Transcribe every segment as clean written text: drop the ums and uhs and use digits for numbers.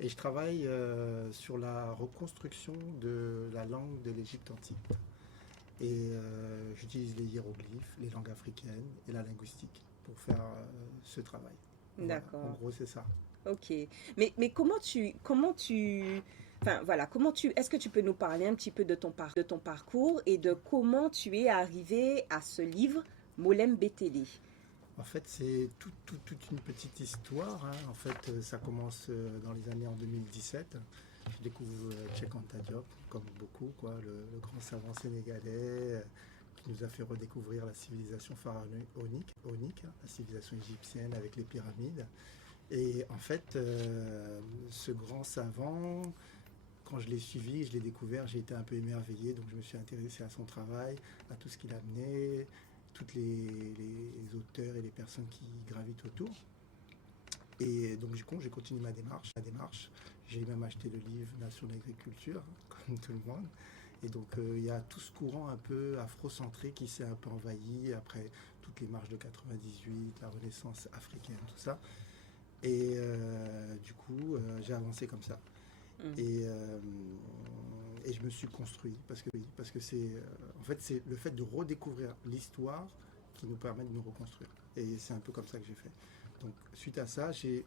Et je travaille sur la reconstruction de la langue de l'Égypte antique. Et j'utilise les hiéroglyphes, les langues africaines et la linguistique pour faire ce travail. Voilà, en D'accord. gros, c'est ça. Ok. Mais enfin voilà, est-ce que tu peux nous parler un petit peu de ton parcours et de comment tu es arrivé à ce livre, Molem Betele? En fait, c'est toute une petite histoire, hein. En fait, ça commence dans les années en 2017. Je découvre Cheikh Anta Diop, comme beaucoup, quoi, le grand savant sénégalais qui nous a fait redécouvrir la civilisation pharaonique, hein, la civilisation égyptienne avec les pyramides. Et en fait, ce grand savant, quand je l'ai suivi, je l'ai découvert, j'ai été un peu émerveillé, donc je me suis intéressé à son travail, à tout ce qu'il a mené, toutes les auteurs et les personnes qui gravitent autour. Et donc du coup, j'ai continué ma démarche. J'ai même acheté le livre Nation d'agriculture, comme tout le monde. Et donc il y a tout ce courant un peu afrocentré qui s'est un peu envahi après toutes les marches de 98, la Renaissance africaine, tout ça. Et du coup, j'ai avancé comme ça. Mm. Et, euh, et je me suis construit parce que c'est en fait c'est le fait de redécouvrir l'histoire qui nous permet de nous reconstruire. Et c'est un peu comme ça que j'ai fait. Donc suite à ça, j'ai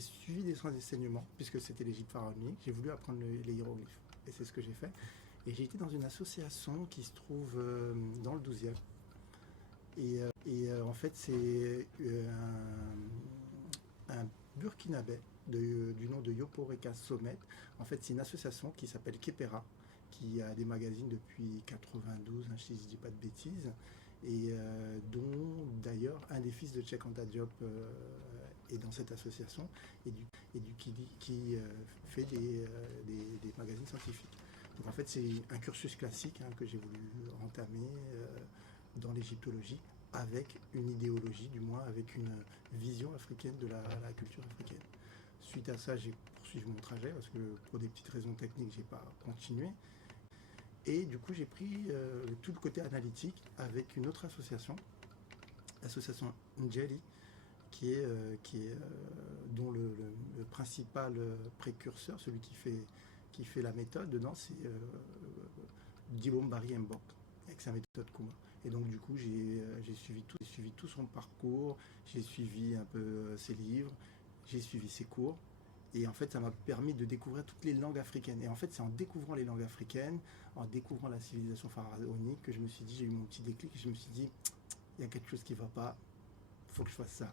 suivi des enseignements puisque c'était l'Égypte pharaonique. J'ai voulu apprendre les hiéroglyphes et c'est ce que j'ai fait. Et j'ai été dans une association qui se trouve dans le 12e. En fait, c'est un burkinabé du nom de Yoporeka Sommet. En fait, c'est une association qui s'appelle Kepera, qui a des magazines depuis 92, hein, si je ne dis pas de bêtises, et dont d'ailleurs un des fils de Cheikh Anta Diop est dans cette association qui fait des magazines scientifiques. Donc en fait, c'est un cursus classique, hein, que j'ai voulu entamer dans l'égyptologie avec une idéologie, du moins avec une vision africaine de la culture africaine. Suite à ça, j'ai poursuivi mon trajet parce que pour des petites raisons techniques, j'ai pas continué. Et du coup, j'ai pris tout le côté analytique avec une autre association, l'association Njeli, dont le principal précurseur, celui qui fait la méthode dedans, c'est Dibom Bari Mbok, avec sa méthode Kuma. Et donc, du coup, j'ai suivi tout son parcours, j'ai suivi un peu ses livres, j'ai suivi ses cours. Et en fait, ça m'a permis de découvrir toutes les langues africaines. Et en fait, c'est en découvrant les langues africaines, en découvrant la civilisation pharaonique, que je me suis dit, j'ai eu mon petit déclic, et je me suis dit, il y a quelque chose qui ne va pas, il faut que je fasse ça.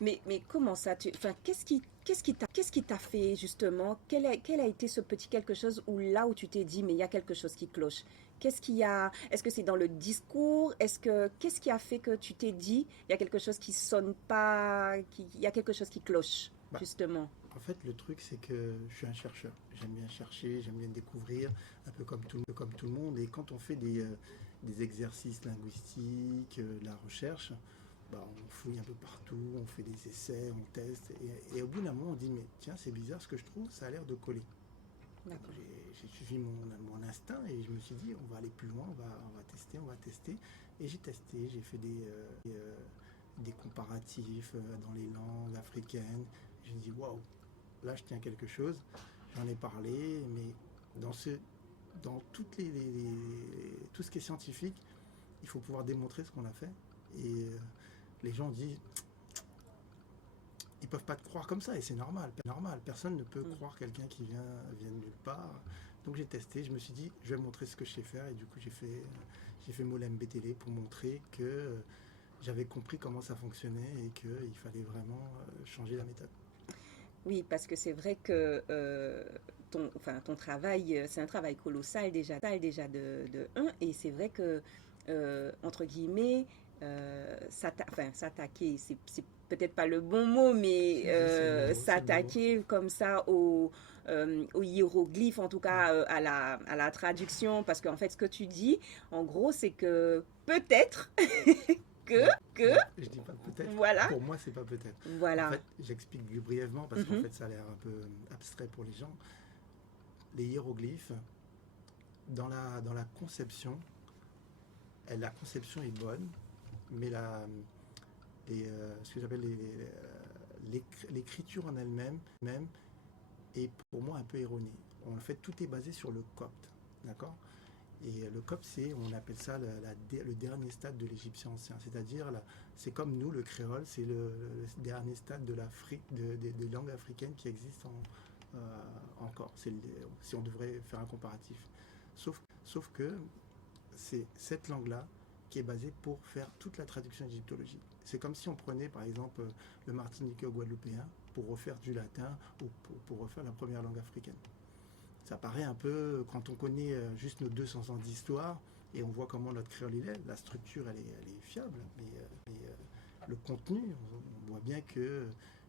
Mais comment ça enfin, qu'est-ce qui t'a fait justement? Quel a été ce petit quelque chose où là où tu t'es dit, mais il y a quelque chose qui cloche? Est-ce que c'est dans le discours? Qu'est-ce qui a fait que tu t'es dit, il y a quelque chose qui sonne pas, il y a quelque chose qui cloche, Bah, justement? en fait, le truc, c'est que je suis un chercheur. J'aime bien chercher, j'aime bien découvrir, un peu comme tout le monde. Et quand on fait des exercices linguistiques, de la recherche, bah, on fouille un peu partout, on fait des essais, on teste. Et au bout d'un moment, on dit, mais tiens, c'est bizarre ce que je trouve, ça a l'air de coller. Donc D'accord. j'ai suivi mon instinct et je me suis dit, on va aller plus loin, on va tester, on va tester. Et j'ai testé, j'ai fait des comparatifs dans les langues africaines. Je me dis, waouh, là je tiens quelque chose. J'en ai parlé, mais dans tout ce qui est scientifique, il faut pouvoir démontrer ce qu'on a fait. Et les gens disent, ils peuvent pas te croire comme ça et c'est normal. Personne ne peut Mm. croire quelqu'un qui vient de nulle part. Donc j'ai testé, je me suis dit, je vais montrer ce que je sais faire et du coup j'ai fait Molem Betele pour montrer que j'avais compris comment ça fonctionnait et qu'il fallait vraiment changer la méthode. Oui, parce que c'est vrai que ton travail, c'est un travail colossal déjà de un, et c'est vrai que, entre guillemets, enfin, s'attaquer, c'est peut-être pas le bon mot, mais Si, si, c'est le mot. s'attaquer comme ça au hiéroglyphe, en tout cas à la traduction, parce qu'en fait, ce que tu dis, en gros, c'est que peut-être que, Je, que, je dis pas peut-être. voilà, Pour moi, c'est pas peut-être. En voilà. fait, j'explique brièvement parce qu'en Mhm, fait, ça a l'air un peu abstrait pour les gens. Les hiéroglyphes, dans la conception, la conception est bonne, mais ce que j'appelle l'écriture en elle-même, est pour moi un peu erronée. En fait, tout est basé sur le copte, d'accord? Et le copte, on appelle ça le dernier stade de l'égyptien ancien, c'est-à-dire, c'est comme nous, le créole, c'est le dernier stade de l'Afrique, des langues africaines qui existent encore, si on devrait faire un comparatif. Sauf que c'est cette langue-là qui est basée pour faire toute la traduction égyptologique. C'est comme si on prenait par exemple le martiniquais ou guadeloupéen pour refaire du latin ou pour refaire la première langue africaine. Ça paraît un peu, quand on connaît juste nos 200 ans d'histoire et on voit comment notre créole il est, la structure elle est fiable, mais le contenu, on voit bien que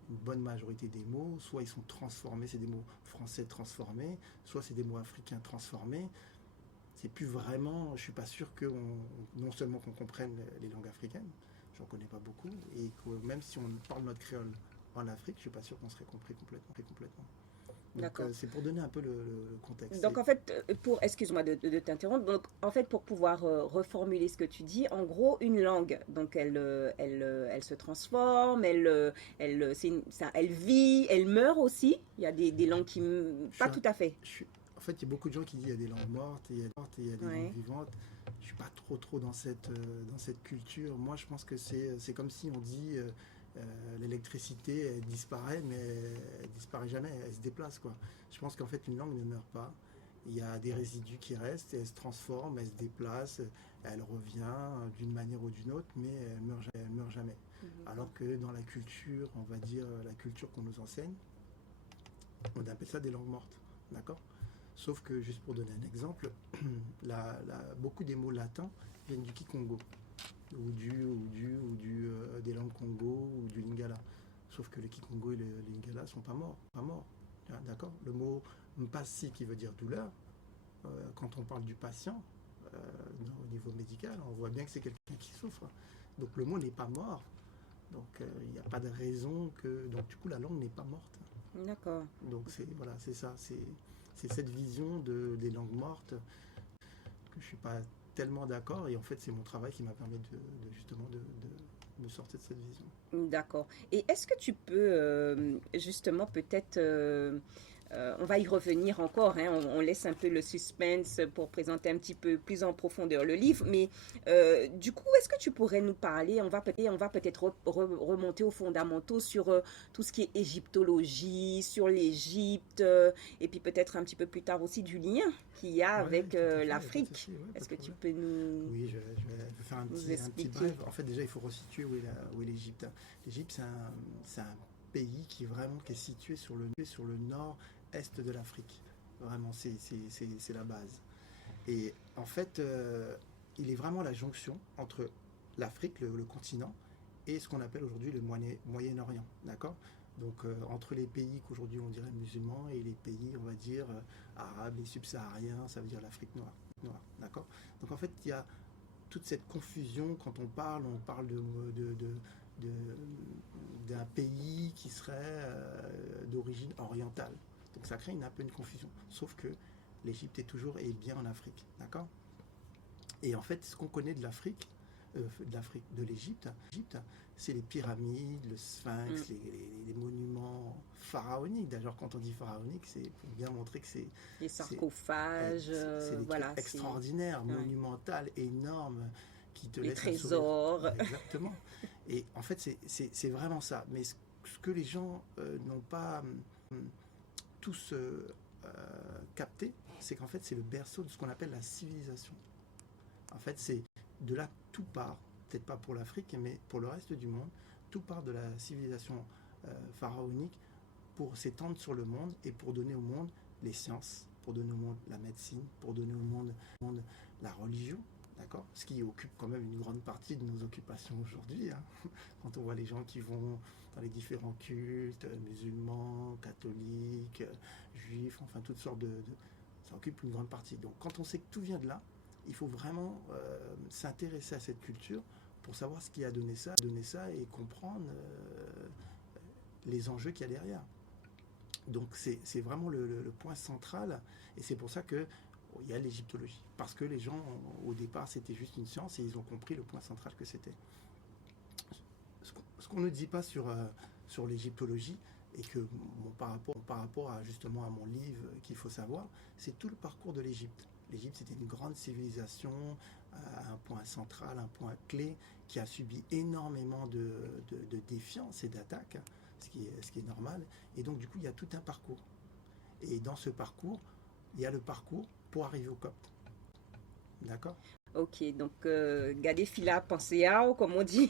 une bonne majorité des mots, soit ils sont transformés, c'est des mots français transformés, soit c'est des mots africains transformés. C'est plus vraiment, je suis pas sûr que non seulement qu'on comprenne les langues africaines, j'en connais pas beaucoup, et que même si on parle notre créole en Afrique, je suis pas sûr qu'on serait compris complètement. Donc c'est pour donner un peu le contexte. Donc en fait, excuse-moi de t'interrompre, donc en fait pour pouvoir reformuler ce que tu dis, en gros une langue, donc elle se transforme, elle vit, elle meurt aussi, il y a des langues qui... Pas tout à fait. En fait, il y a beaucoup de gens qui disent qu'il y a des langues mortes et il y a des langues vivantes. Je suis pas trop dans cette culture. Moi, je pense que c'est comme si on dit l'électricité elle disparaît, mais elle disparaît jamais, elle se déplace quoi. Je pense qu'en fait une langue ne meurt pas. Il y a des résidus qui restent, et elle se transforme, elle se déplace, elle revient d'une manière ou d'une autre, mais elle meurt jamais. Alors que dans la culture, on va dire la culture qu'on nous enseigne, on appelle ça des langues mortes, d'accord? Sauf que, juste pour donner un exemple, beaucoup des mots latins viennent du Kikongo, ou des langues Congo, ou du Lingala. Sauf que le Kikongo et le Lingala sont pas morts, d'accord? Le mot mpassi, qui veut dire douleur, quand on parle du patient, au niveau médical, on voit bien que c'est quelqu'un qui souffre. Donc le mot n'est pas mort. Donc il n'y a pas de raison que... Donc du coup, la langue n'est pas morte. D'accord. Donc c'est ça, c'est cette vision des langues mortes que je ne suis pas tellement d'accord, et en fait c'est mon travail qui m'a permis justement de me sortir de cette vision. D'accord. Et est-ce que tu peux justement peut-être... on va y revenir encore, hein, on laisse un peu le suspense pour présenter un petit peu plus en profondeur le livre, mais du coup, est-ce que tu pourrais nous parler, on va peut-être remonter aux fondamentaux sur tout ce qui est égyptologie, sur l'Égypte, et puis peut-être un petit peu plus tard aussi du lien qu'il y a avec l'Afrique. Est-ce que tu peux nous... Oui, je vais faire un petit bref. En fait, déjà, il faut resituer où est l'Égypte. L'Égypte, c'est un pays qui est situé sur le nord-est de l'Afrique. Vraiment, c'est la base. Et en fait, il est vraiment la jonction entre l'Afrique, le continent, et ce qu'on appelle aujourd'hui le Moyen-Orient. D'accord? Donc, entre les pays qu'aujourd'hui on dirait musulmans et les pays, on va dire, arabes et subsahariens, ça veut dire l'Afrique noire. D'accord? Donc, en fait, il y a toute cette confusion quand on parle d'un pays qui serait d'origine orientale. Donc ça crée un peu une confusion. Sauf que l'Égypte est bien en Afrique, d'accord? Et en fait, ce qu'on connaît de l'Afrique, de l'Égypte, c'est les pyramides, le sphinx, les monuments pharaoniques. D'ailleurs, quand on dit pharaonique, c'est pour bien montrer que c'est... Les sarcophages, voilà. Extraordinaire, monumental, énorme, qui te les laisse... trésors. Exactement. Et en fait, c'est vraiment ça. Mais ce que les gens n'ont pas tous capté, c'est qu'en fait, c'est le berceau de ce qu'on appelle la civilisation. En fait, c'est de là tout part, peut-être pas pour l'Afrique, mais pour le reste du monde, tout part de la civilisation pharaonique pour s'étendre sur le monde et pour donner au monde les sciences, pour donner au monde la médecine, pour donner au monde la religion, d'accord? Ce qui occupe quand même une grande partie de nos occupations aujourd'hui, hein. Quand on voit les gens qui vont dans les différents cultes, musulmans, catholiques, juifs, enfin toutes sortes ça occupe une grande partie. Donc quand on sait que tout vient de là, il faut vraiment s'intéresser à cette culture pour savoir ce qui a donné ça et comprendre les enjeux qu'il y a derrière. Donc c'est vraiment le point central, et c'est pour ça que il y a l'égyptologie. Parce que les gens, au départ, c'était juste une science et ils ont compris le point central que c'était. Ce qu'on ne dit pas sur l'égyptologie, et que par rapport à justement à mon livre qu'il faut savoir, c'est tout le parcours de l'Égypte. L'Égypte, c'était une grande civilisation, un point central, un point clé, qui a subi énormément de défiance et d'attaques, ce qui est normal. Et donc, du coup, il y a tout un parcours. Et dans ce parcours, il y a le parcours pour arriver au Copte. D'accord? Ok, donc gardez fila, pensez à, comme on dit.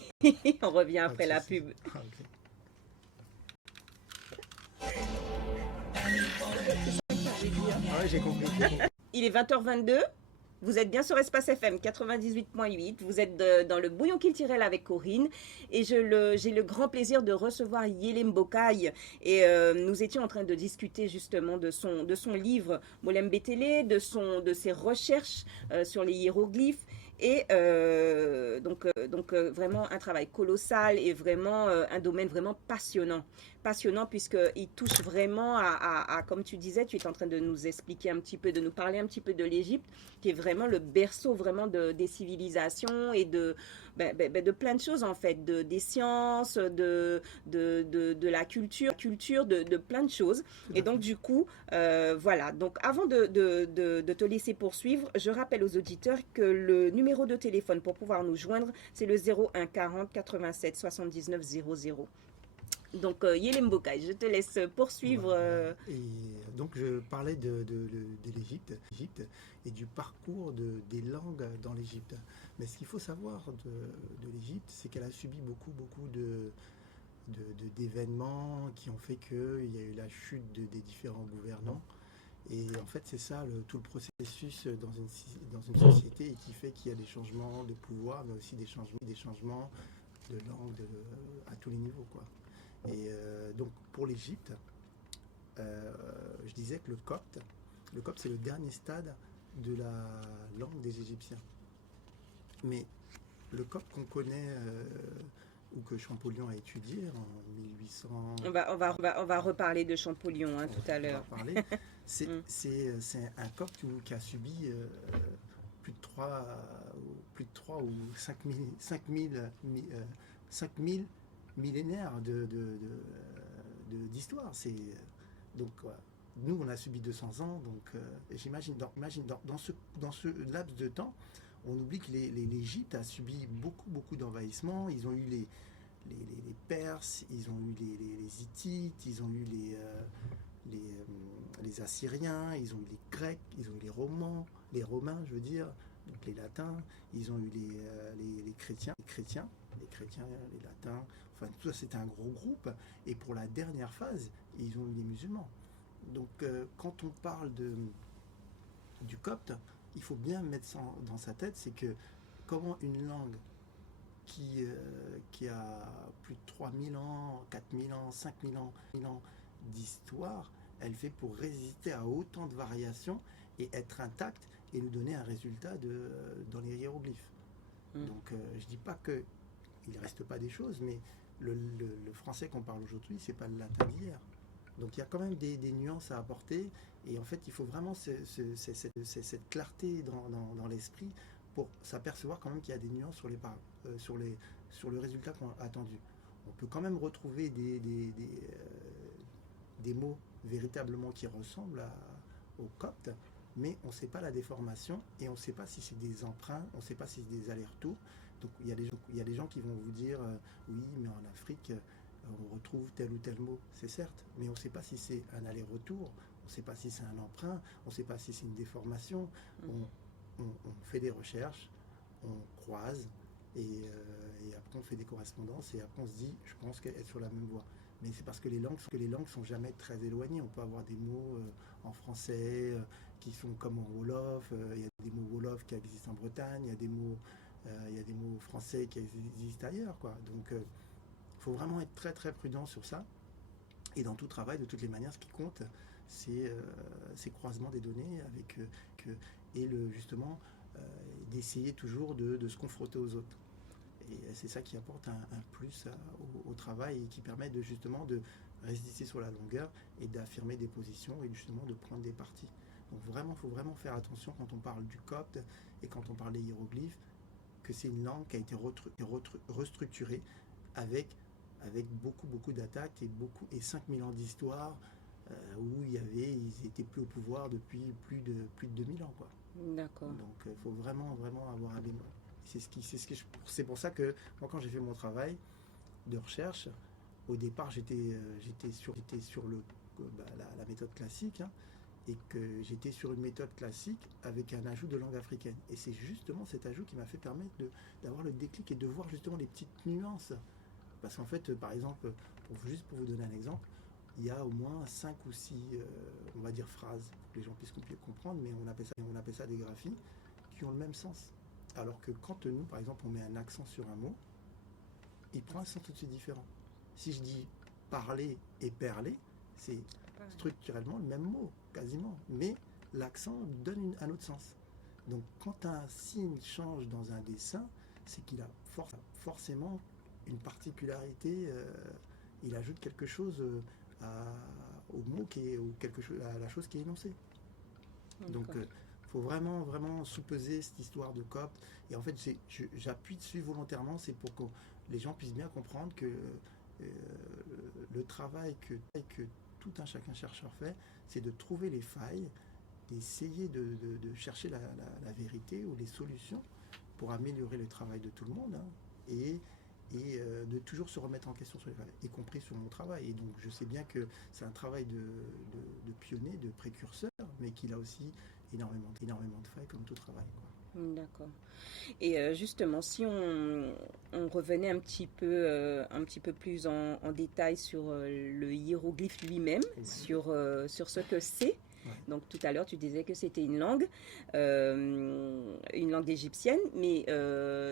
On revient Pas de après la souci. pub. Ok. Ah ouais, j'ai compris. Il est 20h22. Vous êtes bien sur Espace FM 98.8. Vous êtes dans le bouillon qu'il avec Corinne. Et j'ai le grand plaisir de recevoir Yélem Bokaï. Et nous étions en train de discuter justement de son livre Molem Betele, de ses recherches sur les hiéroglyphes. Et donc vraiment un travail colossal et vraiment un domaine vraiment passionnant. Passionnant puisqu'il touche vraiment comme tu disais, tu es en train de nous expliquer un petit peu, de nous parler un petit peu de l'Égypte, qui est vraiment le berceau vraiment des civilisations et de plein de choses en fait, des sciences, de la culture, de plein de choses. Tout Et à fait. donc du coup, voilà. Donc avant de te laisser poursuivre, je rappelle aux auditeurs que le numéro de téléphone pour pouvoir nous joindre, c'est le 01 40 87 79 00. Donc, Yélem Bokaï, je te laisse poursuivre. Voilà. Et donc je parlais de l'Égypte et du parcours des langues dans l'Égypte. Mais ce qu'il faut savoir de l'Égypte, c'est qu'elle a subi beaucoup d'événements qui ont fait qu'il y a eu la chute des différents gouvernants. Et en fait, c'est ça tout le processus dans une société et qui fait qu'il y a des changements de pouvoir, mais aussi des changements de langue à tous les niveaux, quoi. Et donc pour l'Égypte, je disais que le copte c'est le dernier stade de la langue des Égyptiens. Mais le copte qu'on connaît ou que Champollion a étudié en 1800. On va reparler de Champollion tout à l'heure. C'est un copte qui a subi plus de 3 ou 5000 millénaires d'histoire. Donc nous on a subi 200 ans, donc j'imagine dans ce laps de temps, on oublie que l'Égypte a subi beaucoup d'envahissements. Ils ont eu les Perses, ils ont eu les Hittites, ils ont eu les Assyriens, ils ont eu les Grecs, ils ont eu les Romains, je veux dire, donc les Latins, ils ont eu les chrétiens, les Latins. Enfin, tout ça, c'était un gros groupe. Et pour la dernière phase, ils ont eu les musulmans. Donc, quand on parle du copte, il faut bien mettre ça dans sa tête, c'est que comment une langue qui a plus de 3000 ans, 4000 ans, 5000 ans d'histoire, elle fait pour résister à autant de variations et être intacte et nous donner un résultat dans les hiéroglyphes. Donc, je dis pas que il ne reste pas des choses, mais le français qu'on parle aujourd'hui, c'est pas le latin d'hier. Donc il y a quand même des nuances à apporter, et en fait il faut vraiment cette clarté dans l'esprit pour s'apercevoir quand même qu'il y a des nuances sur le résultat qu'on a attendu. On peut quand même retrouver des mots véritablement qui ressemblent au copte, mais on ne sait pas la déformation et on ne sait pas si c'est des emprunts, on ne sait pas si c'est des allers-retours. Donc il y a des gens qui vont vous dire oui, mais en Afrique on retrouve tel ou tel mot, c'est certes, mais on ne sait pas si c'est un aller-retour, on ne sait pas si c'est un emprunt, on ne sait pas si c'est une déformation. On fait des recherches, on croise et après on fait des correspondances et après on se dit, je pense qu'elle est sur la même voie. Mais c'est parce que les langues sont jamais très éloignées. On peut avoir des mots en français qui sont comme en wolof. Il y a des mots wolof qui existent en Bretagne. Il y a des mots français qui existent ailleurs, quoi. Donc, il faut vraiment être très très prudent sur ça. Et dans tout travail, de toutes les manières, ce qui compte, c'est ces croisements des données justement d'essayer toujours de se confronter aux autres. Et c'est ça qui apporte un plus au travail et qui permet justement de résister sur la longueur et d'affirmer des positions et justement de prendre des partis. Donc vraiment, il faut vraiment faire attention quand on parle du copte et quand on parle des hiéroglyphes, que c'est une langue qui a été restructurée avec avec beaucoup d'attaques et 5000 ans d'histoire où ils étaient plus au pouvoir depuis plus de 2000 ans, quoi. D'accord. Donc il faut vraiment avoir un bémol. C'est pour ça que moi, quand j'ai fait mon travail de recherche, au départ j'étais sur la méthode classique, hein, et que j'étais sur une méthode classique avec un ajout de langue africaine. Et c'est justement cet ajout qui m'a fait permettre d'avoir le déclic et de voir justement les petites nuances. Parce qu'en fait, par exemple, juste pour vous donner un exemple, il y a au moins 5 ou 6, on va dire, phrases, pour que les gens puissent comprendre, mais on appelle ça des graphies, qui ont le même sens. Alors que quand nous, par exemple, on met un accent sur un mot, il prend un sens tout de suite différent. Si je dis parler et perler, c'est structurellement le même mot, quasiment, mais l'accent donne un autre sens. Donc quand un signe change dans un dessin, c'est qu'il a forcément une particularité, il ajoute quelque chose au mot ou quelque chose à la chose qui est énoncée. Donc faut vraiment sous-peser cette histoire de copte. Et en fait, j'appuie dessus volontairement, c'est pour que les gens puissent bien comprendre que le travail que tout un chacun chercheur fait, c'est de trouver les failles, d'essayer de chercher la vérité ou les solutions pour améliorer le travail de tout le monde, hein, et de toujours se remettre en question sur les failles, y compris sur mon travail. Et donc je sais bien que c'est un travail de pionnier, de précurseur, mais qu'il a aussi énormément de failles comme tout travail, quoi. D'accord. Et justement, si on revenait un petit peu plus en détail sur le hiéroglyphe lui-même, Ouais. sur ce que c'est. Ouais. Donc tout à l'heure, tu disais que c'était une langue égyptienne, mais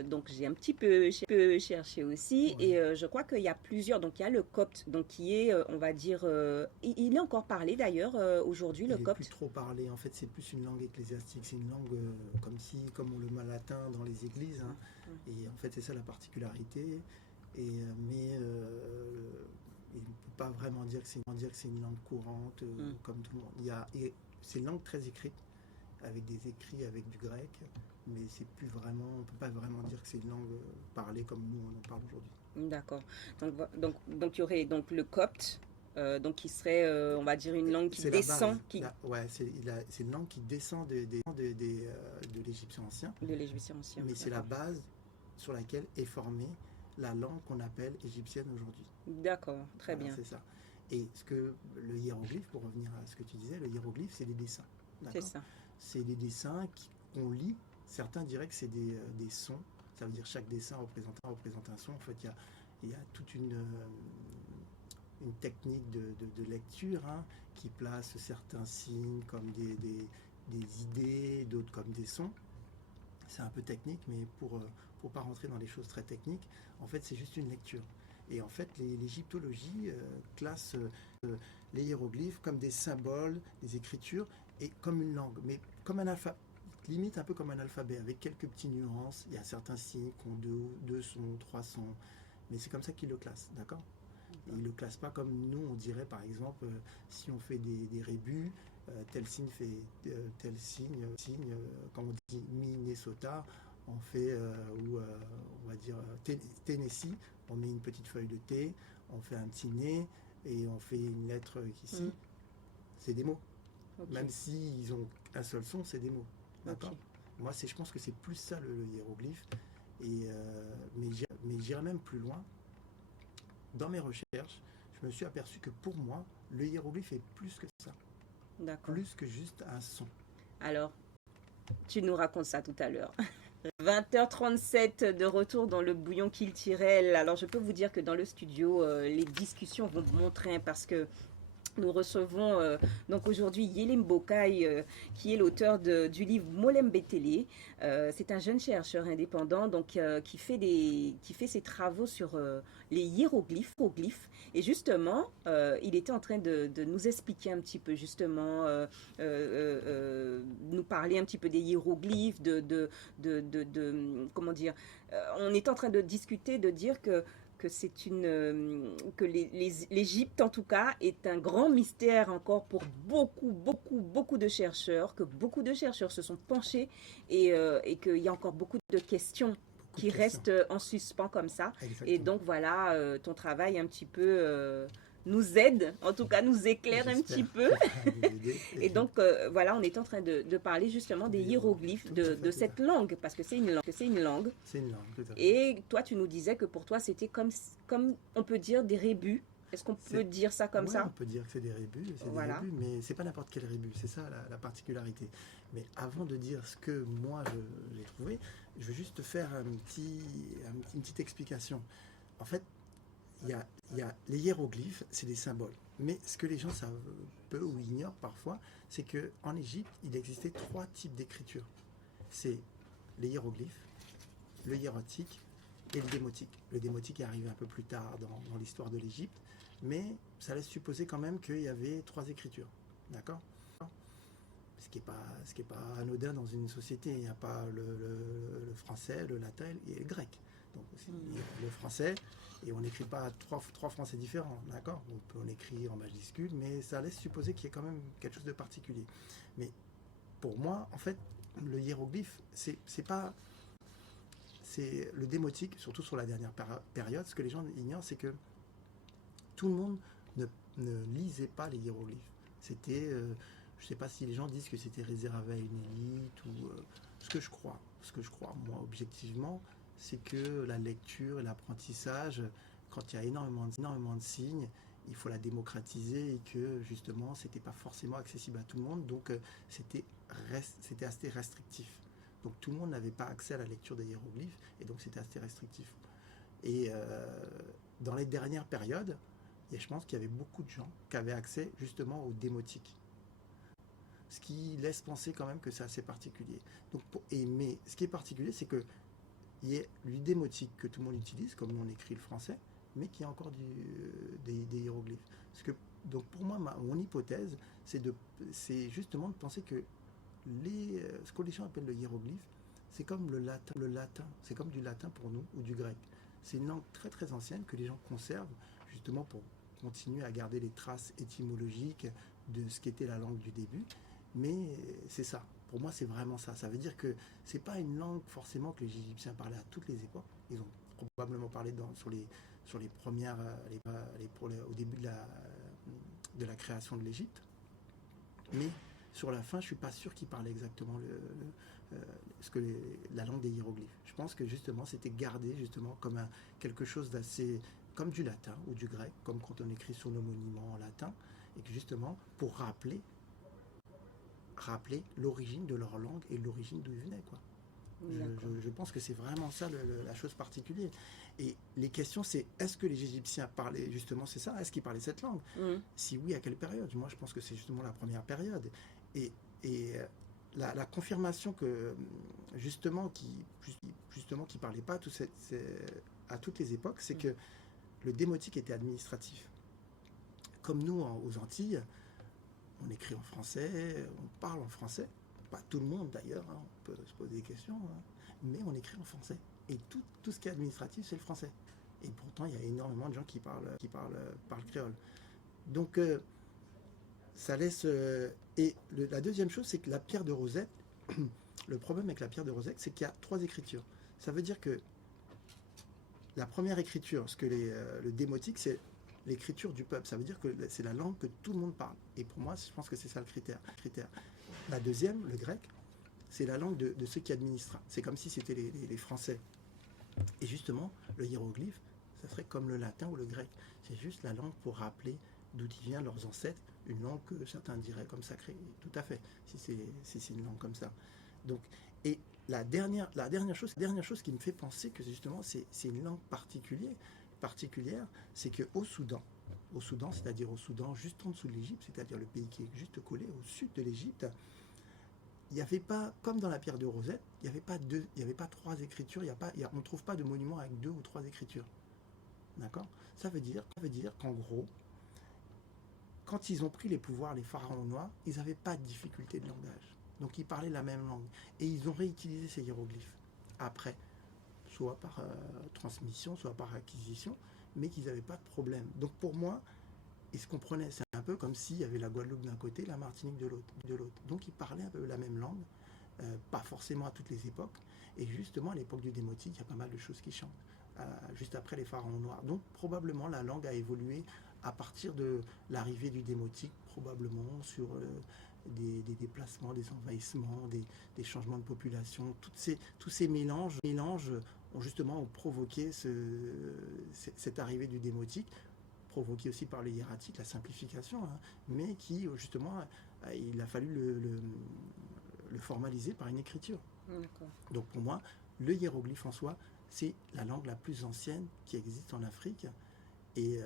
donc j'ai un petit peu cherché aussi, Ouais. et je crois qu'il y a plusieurs. Donc il y a le copte, donc qui est, on va dire, il est encore parlé d'ailleurs aujourd'hui, le Il est copte. plus trop parlé. En fait, c'est plus une langue ecclésiastique. C'est une langue comme on le met latin dans les églises, hein. Et en fait, c'est ça la particularité. Mais il ne peut pas vraiment dire que c'est une langue courante comme tout le monde. C'est une langue très écrite, avec des écrits avec du grec, mais c'est plus vraiment, on ne peut pas vraiment dire que c'est une langue parlée comme nous on en parle aujourd'hui. D'accord. Donc il y aurait donc le copte, donc qui serait, on va dire, une langue qui C'est descend, c'est une langue qui descend de l'égyptien ancien. De l'égyptien ancien. Mais c'est la base sur laquelle est formée la langue qu'on appelle égyptienne aujourd'hui. D'accord, très bien. C'est ça. Et le hiéroglyphe, pour revenir à ce que tu disais, le hiéroglyphe, c'est des dessins. C'est ça. C'est des dessins qu'on lit. Certains diraient que c'est des sons. Ça veut dire chaque dessin représente un son. En fait, il y a toute une technique de lecture, hein, qui place certains signes comme des idées, d'autres comme des sons. C'est un peu technique, mais pour pas rentrer dans les choses très techniques, en fait, c'est juste une lecture. Et en fait, l'égyptologie classe les hiéroglyphes comme des symboles, des écritures, et comme une langue, mais comme un alphabet, limite un peu comme un alphabet, avec quelques petites nuances. Il y a certains signes qui ont deux sons, 3 sons, mais c'est comme ça qu'ils le classent, d'accord ? Ils ne le classent pas comme nous, on dirait, par exemple, si on fait des rébus, tel signe fait tel signe, comme on dit Minnesota, on fait, on va dire Tennessee, on met une petite feuille de thé, on fait un petit nez et on fait une lettre ici. C'est des mots. Okay. Même s'ils ont un seul son, c'est des mots. D'accord. Okay. Moi, je pense que c'est plus ça le hiéroglyphe. Mais j'irai même plus loin. Dans mes recherches, je me suis aperçu que pour moi, le hiéroglyphe est plus que ça. D'accord. Plus que juste un son. Alors, tu nous racontes ça tout à l'heure. 20h37 de retour dans le bouillon culturel. Alors, je peux vous dire que dans le studio, les discussions vont montrer, parce que nous recevons donc aujourd'hui Yelim Bokai, qui est l'auteur du livre Molembetele. C'est un jeune chercheur indépendant, donc qui fait ses travaux sur les hiéroglyphes. Et justement, il était en train de nous expliquer un petit peu, justement, nous parler un petit peu des hiéroglyphes, comment dire, on est en train de discuter, de dire que l'Égypte, en tout cas, est un grand mystère encore pour beaucoup de chercheurs, que beaucoup de chercheurs se sont penchés, et qu'il y a encore beaucoup de questions. qui questions. restent en suspens comme ça. Et Exactement. donc voilà, ton travail un petit peu nous aide, en tout cas nous éclaire un petit J'espère peu. que ça va vous aider. Et donc voilà, on est en train de parler justement des Des hiéroglyphes, tout à fait, de tout à cette fait. langue, parce que c'est une langue. C'est une langue, tout à fait. Et toi, tu nous disais que pour toi, c'était comme on peut dire des rébus. Est-ce qu'on peut C'est- dire ça comme Ouais, ça? on peut dire que c'est des rébus, Voilà. mais c'est pas n'importe quel rébus, c'est ça la particularité. Mais avant de dire ce que moi j'ai trouvé, je veux juste te faire une petite explication. En fait, il y a les hiéroglyphes, c'est des symboles. Mais ce que les gens savent peu ou ignorent parfois, c'est qu'en Égypte, il existait trois types d'écriture. C'est les hiéroglyphes, le hiérotique et le démotique. Le démotique est arrivé un peu plus tard dans l'histoire de l'Égypte, mais ça laisse supposer quand même qu'il y avait trois écritures. D'accord? Ce qui est pas anodin dans une société. Il n'y a pas le français, le latin et le grec. Donc il y a le français, et on n'écrit pas trois français différents, d'accord? On écrit en majuscule, mais ça laisse supposer qu'il y a quand même quelque chose de particulier. Mais pour moi, en fait, le hiéroglyphe, c'est pas... C'est le démotique, surtout sur la dernière période, ce que les gens ignorent, c'est que tout le monde ne lisait pas les hiéroglyphes. C'était, je ne sais pas si les gens disent que c'était réservé à une élite ou ce que je crois, moi, objectivement, c'est que la lecture et l'apprentissage, quand il y a énormément de signes, il faut la démocratiser et que justement, c'était pas forcément accessible à tout le monde, donc c'était assez restrictif. Donc tout le monde n'avait pas accès à la lecture des hiéroglyphes et donc c'était assez restrictif. Et dans les dernières périodes, je pense qu'il y avait beaucoup de gens qui avaient accès justement aux démotiques. Ce qui laisse penser quand même que c'est assez particulier. Donc, mais ce qui est particulier, c'est que il y a le démotique que tout le monde utilise, comme nous on écrit le français, mais qui a encore des hiéroglyphes. Parce que, donc pour moi, mon hypothèse, c'est justement de penser que ce que les gens appellent le hiéroglyphe, c'est comme le latin, c'est comme du latin pour nous, ou du grec. C'est une langue très très ancienne que les gens conservent, justement pour continuer à garder les traces étymologiques de ce qu'était la langue du début. Mais c'est ça. Pour moi, c'est vraiment ça. Ça veut dire que c'est pas une langue forcément que les Égyptiens parlaient à toutes les époques. Ils ont probablement parlé sur les premières, au début de la création de l'Égypte. Mais sur la fin, je suis pas sûr qu'ils parlaient exactement la langue des hiéroglyphes. Je pense que justement, c'était gardé justement comme quelque chose d'assez comme du latin ou du grec, comme quand on écrit sur nos monuments en latin, et que justement, pour rappeler l'origine de leur langue et l'origine d'où ils venaient, quoi. Je pense que c'est vraiment ça la chose particulière. Et les questions, c'est est-ce que les Égyptiens parlaient justement, c'est ça, est-ce qu'ils parlaient cette langue? Si oui, à quelle période? Moi, je pense que c'est justement la première période. Et la confirmation que justement qui parlait pas à toutes les époques, c'est que le démotique était administratif. Comme nous, aux Antilles, on écrit en français, on parle en français. Pas tout le monde d'ailleurs, hein, on peut se poser des questions, hein, mais on écrit en français. Et tout ce qui est administratif, c'est le français. Et pourtant, il y a énormément de gens qui parlent créole. Donc, ça laisse... la deuxième chose, c'est que la pierre de Rosette, le problème avec la pierre de Rosette, c'est qu'il y a trois écritures. Ça veut dire que la première écriture, le démotique, c'est l'écriture du peuple. Ça veut dire que c'est la langue que tout le monde parle. Et pour moi, je pense que c'est ça le critère. La deuxième, le grec, c'est la langue de ceux qui administrent. C'est comme si c'était les Français. Et justement, le hiéroglyphe, ça serait comme le latin ou le grec. C'est juste la langue pour rappeler d'où viennent leurs ancêtres, une langue que certains diraient comme sacrée. Tout à fait, si c'est une langue comme ça. Donc, et la dernière chose qui me fait penser que justement c'est une langue particulière, c'est qu'au Soudan, c'est-à-dire au Soudan juste en dessous de l'Égypte, c'est-à-dire le pays qui est juste collé au sud de l'Égypte, il n'y avait pas, comme dans la pierre de Rosette, il n'y avait pas trois écritures, on ne trouve pas de monument avec deux ou trois écritures. D'accord? Ça veut dire qu'en gros, quand ils ont pris les pouvoirs, les pharaons noirs, ils n'avaient pas de difficulté de langage. Donc ils parlaient la même langue. Et ils ont réutilisé ces hiéroglyphes. Après, soit par transmission, soit par acquisition, mais qu'ils n'avaient pas de problème. Donc pour moi, ils se comprenaient. C'est un peu comme s'il y avait la Guadeloupe d'un côté, la Martinique de l'autre. Donc ils parlaient un peu la même langue, pas forcément à toutes les époques. Et justement, à l'époque du démotique, il y a pas mal de choses qui changent. Juste après les pharaons noirs. Donc probablement la langue a évolué à partir de l'arrivée du démotique, probablement sur des déplacements, des envahissements, des changements de population. Tous ces mélanges ont provoqué cette arrivée du démotique, provoquée aussi par le hiératique, la simplification, hein, mais qui justement, il a fallu le formaliser par une écriture. D'accord. Donc pour moi, le hiéroglyphe en soi, c'est la langue la plus ancienne qui existe en Afrique et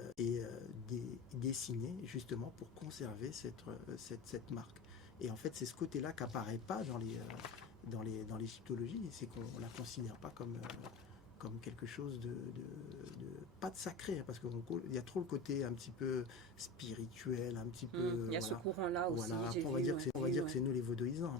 dessinée justement pour conserver cette marque. Et en fait, c'est ce côté-là qui n'apparaît pas dans l'égyptologie, c'est qu'on ne la considère pas comme quelque chose pas de sacré, hein, parce qu'il y a trop le côté un petit peu spirituel, un petit peu... Il y a ce courant-là aussi, voilà. j'ai On va vu, dire ouais. que c'est nous les vaudoisants.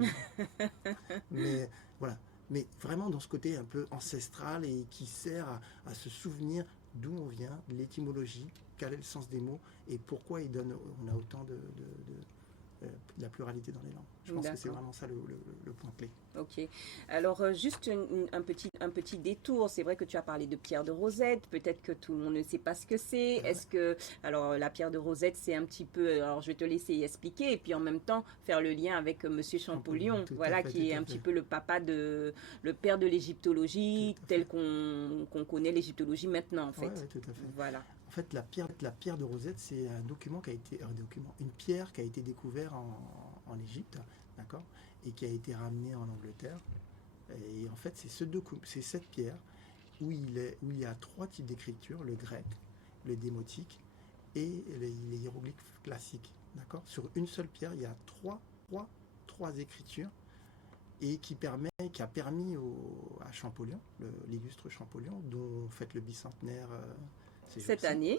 Mais voilà. Mais vraiment dans ce côté un peu ancestral et qui sert à se souvenir d'où on vient, l'étymologie, quel est le sens des mots et pourquoi on a autant de la pluralité dans les langues. Je pense que c'est vraiment ça le point clé. Ok. Alors, juste un petit détour. C'est vrai que tu as parlé de pierre de Rosette. Peut-être que tout le monde ne sait pas ce que c'est. Est-ce que... Alors, la pierre de Rosette, c'est un petit peu... Alors, je vais te laisser expliquer. Et puis, en même temps, faire le lien avec Monsieur Champollion. Voilà, qui est un petit peu le père de l'égyptologie, tel qu'on connaît l'égyptologie maintenant, en fait. Oui, tout à fait. Voilà. En fait, la pierre de Rosette, c'est une pierre qui a été découverte en Égypte, d'accord, et qui a été ramenée en Angleterre. Et en fait, c'est cette pierre où il y a 3 types d'écriture, le grec, le démotique et les hiéroglyphes classiques, d'accord. Sur une seule pierre, il y a trois écritures et qui a permis à Champollion, l'illustre Champollion, dont on fête le bicentenaire. Cette année,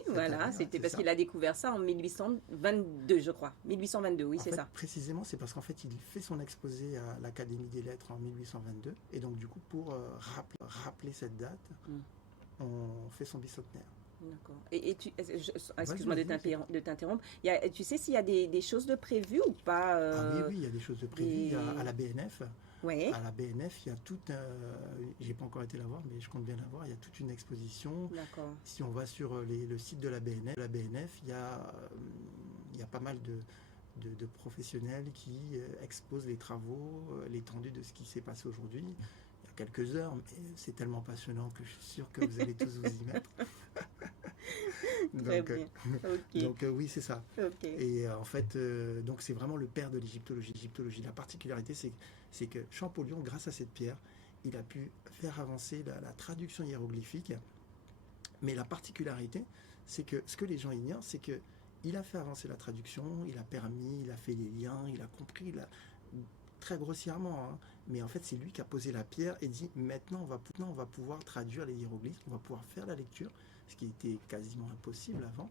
c'était parce qu'il a découvert ça en 1822, je crois. 1822, oui, c'est ça. Précisément, c'est parce qu'en fait, il fait son exposé à l'Académie des Lettres en 1822. Et donc, du coup, pour rappeler cette date, on fait son bicentenaire. D'accord. Excuse-moi de t'interrompre. Tu sais s'il y a des choses de prévues ou pas Oui, il y a des choses de prévues. À la BNF. Ouais. À la BNF, il y a j'ai pas encore été la voir, mais je compte bien la voir. Il y a toute une exposition. D'accord. Si on va sur le site de la BNF, il y a pas mal de professionnels qui exposent les travaux, l'étendue de ce qui s'est passé aujourd'hui. Il y a quelques heures, mais c'est tellement passionnant que je suis sûr que vous allez tous vous y mettre. Très bien. Okay. Donc oui, c'est ça. Okay. Et en fait, donc c'est vraiment le père de l'égyptologie. La particularité, c'est que Champollion, grâce à cette pierre, il a pu faire avancer la traduction hiéroglyphique. Mais la particularité, c'est que ce que les gens ignorent, c'est que il a fait avancer la traduction, il a fait les liens, il a compris très grossièrement, hein, mais en fait c'est lui qui a posé la pierre et dit maintenant on va pouvoir traduire les hiéroglyphes, on va pouvoir faire la lecture, ce qui était quasiment impossible avant,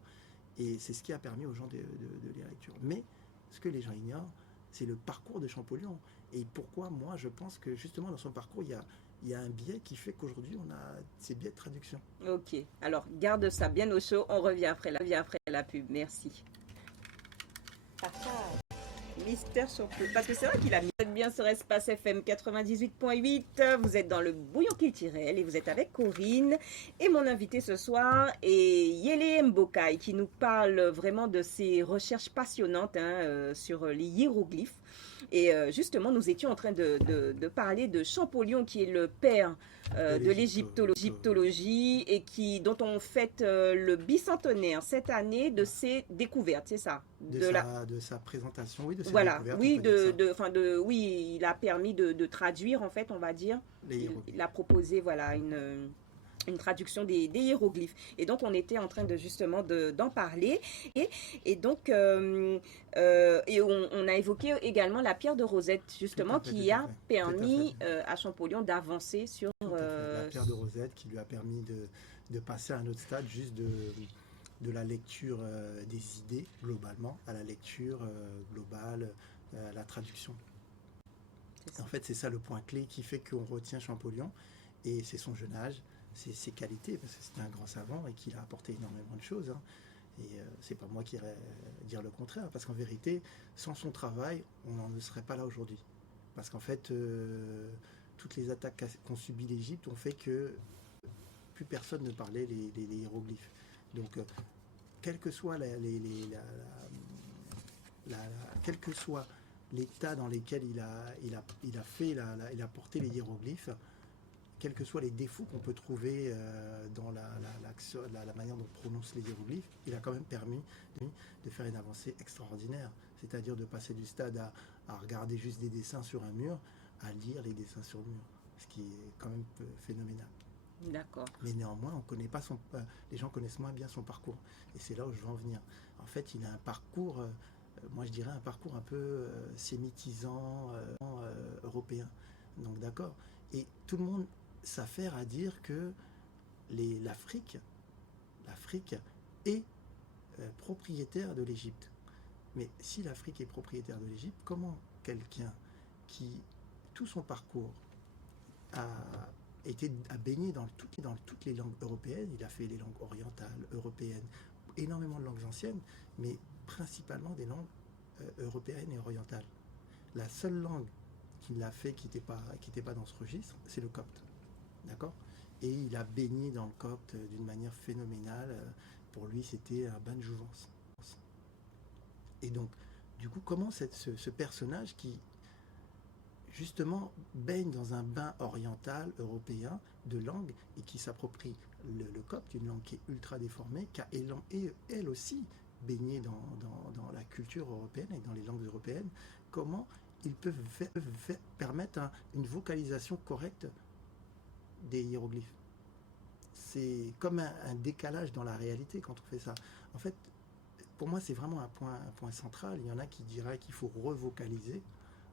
et c'est ce qui a permis aux gens de les lecture. Mais ce que les gens ignorent, c'est le parcours de Champollion, et pourquoi moi je pense que justement dans son parcours il y a un biais qui fait qu'aujourd'hui on a ces biais de traduction. Ok, alors garde ça bien au chaud, on revient après la pub, merci. Mister Champollion, parce que c'est vrai qu'il a mis bien sur Espace FM 98.8, vous êtes dans le bouillon culturel et vous êtes avec Corinne et mon invité ce soir est Yele Mbokai qui nous parle vraiment de ses recherches passionnantes sur les hiéroglyphes. Et justement, nous étions en train de parler de Champollion, qui est le père de l'égyptologie et dont on fête le bicentenaire cette année de ses découvertes, c'est ça? De sa présentation, oui, de ses découvertes. Oui, il a permis de traduire, en fait, on va dire. Il a proposé, voilà, une traduction des hiéroglyphes. Et donc, on était en train d'en parler. Et donc, on a évoqué également la pierre de Rosette, justement, qui a permis à Champollion d'avancer sur... La pierre de Rosette qui lui a permis de passer à un autre stade, juste de la lecture des idées, globalement, à la lecture globale, à la traduction. En fait, c'est ça le point clé qui fait qu'on retient Champollion. Et c'est son jeune âge, c'est ses qualités, parce que c'était un grand savant et qu'il a apporté énormément de choses. Hein. Et c'est pas moi qui irais dire le contraire, parce qu'en vérité, sans son travail, on n'en serait pas là aujourd'hui. Parce qu'en fait, toutes les attaques qu'ont subi l'Égypte ont fait que plus personne ne parlait les hiéroglyphes. Donc, quel que soit quel que soit l'état dans lequel il a porté les hiéroglyphes, quels que soient les défauts qu'on peut trouver dans la manière dont on prononce les hiéroglyphes, il a quand même permis de faire une avancée extraordinaire. C'est-à-dire de passer du stade à regarder juste des dessins sur un mur, à lire les dessins sur le mur, ce qui est quand même phénoménal. D'accord. Mais néanmoins, les gens connaissent moins bien son parcours. Et c'est là où je veux en venir. En fait, il a un parcours, moi je dirais un parcours un peu sémitisant, européen. Donc d'accord. Et tout le monde s'affaire à dire que l'Afrique est propriétaire de l'Égypte. Mais si l'Afrique est propriétaire de l'Égypte, comment quelqu'un qui, tout son parcours, a baigné dans toutes les langues européennes, il a fait les langues orientales, européennes, énormément de langues anciennes, mais principalement des langues européennes et orientales. La seule langue qu'il a fait qui n'était pas dans ce registre, c'est le copte. D'accord ? Et il a baigné dans le copte d'une manière phénoménale. Pour lui, c'était un bain de jouvence. Et donc, du coup, comment ce personnage qui, justement, baigne dans un bain oriental, européen, de langue, et qui s'approprie le copte, une langue qui est ultra déformée, qui a elle aussi baigné dans la culture européenne et dans les langues européennes, comment ils peuvent permettre une vocalisation correcte des hiéroglyphes. C'est comme un décalage dans la réalité quand on fait ça. En fait, pour moi, c'est vraiment un point central. Il y en a qui diraient qu'il faut revocaliser.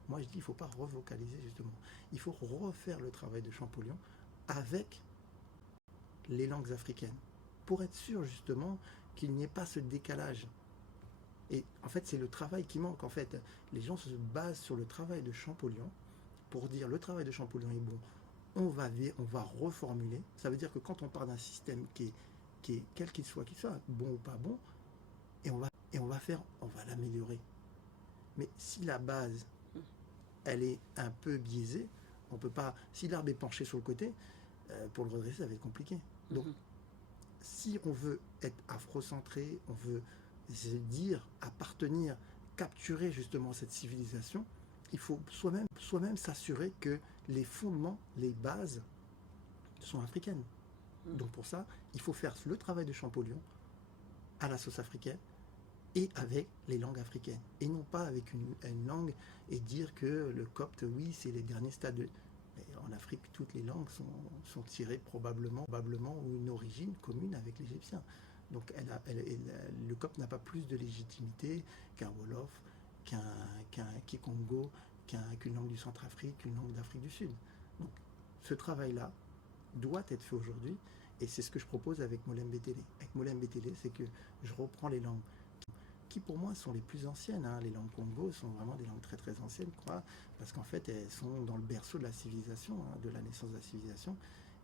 Moi, je dis qu'il ne faut pas revocaliser, justement. Il faut refaire le travail de Champollion avec les langues africaines, pour être sûr, justement, qu'il n'y ait pas ce décalage. Et en fait, c'est le travail qui manque. En fait, les gens se basent sur le travail de Champollion pour dire le travail de Champollion est bon. On va reformuler. Ça veut dire que quand on part d'un système qui est quel qu'il soit, bon ou pas bon, et on va l'améliorer. Mais si la base, elle est un peu biaisée, on peut pas. Si l'arbre est penché sur le côté, pour le redresser, ça va être compliqué. Donc, si on veut être afrocentré, on veut se dire, appartenir, capturer justement cette civilisation, il faut soi-même s'assurer que les fondements, les bases sont africaines. Donc pour ça, il faut faire le travail de Champollion à la sauce africaine et avec les langues africaines. Et non pas avec une langue et dire que le copte, oui, c'est les derniers stades de... Mais en Afrique, toutes les langues sont tirées probablement ou une origine commune avec l'égyptien. Donc le copte n'a pas plus de légitimité qu'un Wolof, qu'un Kikongo, qu'une langue du Centrafrique, qu'une langue d'Afrique du Sud. Donc ce travail-là doit être fait aujourd'hui, et c'est ce que je propose avec Molembe Télé. Avec Molembe Télé, c'est que je reprends les langues qui pour moi sont les plus anciennes. Les langues Congo sont vraiment des langues très très anciennes, quoi, parce qu'en fait elles sont dans le berceau de la civilisation, de la naissance de la civilisation,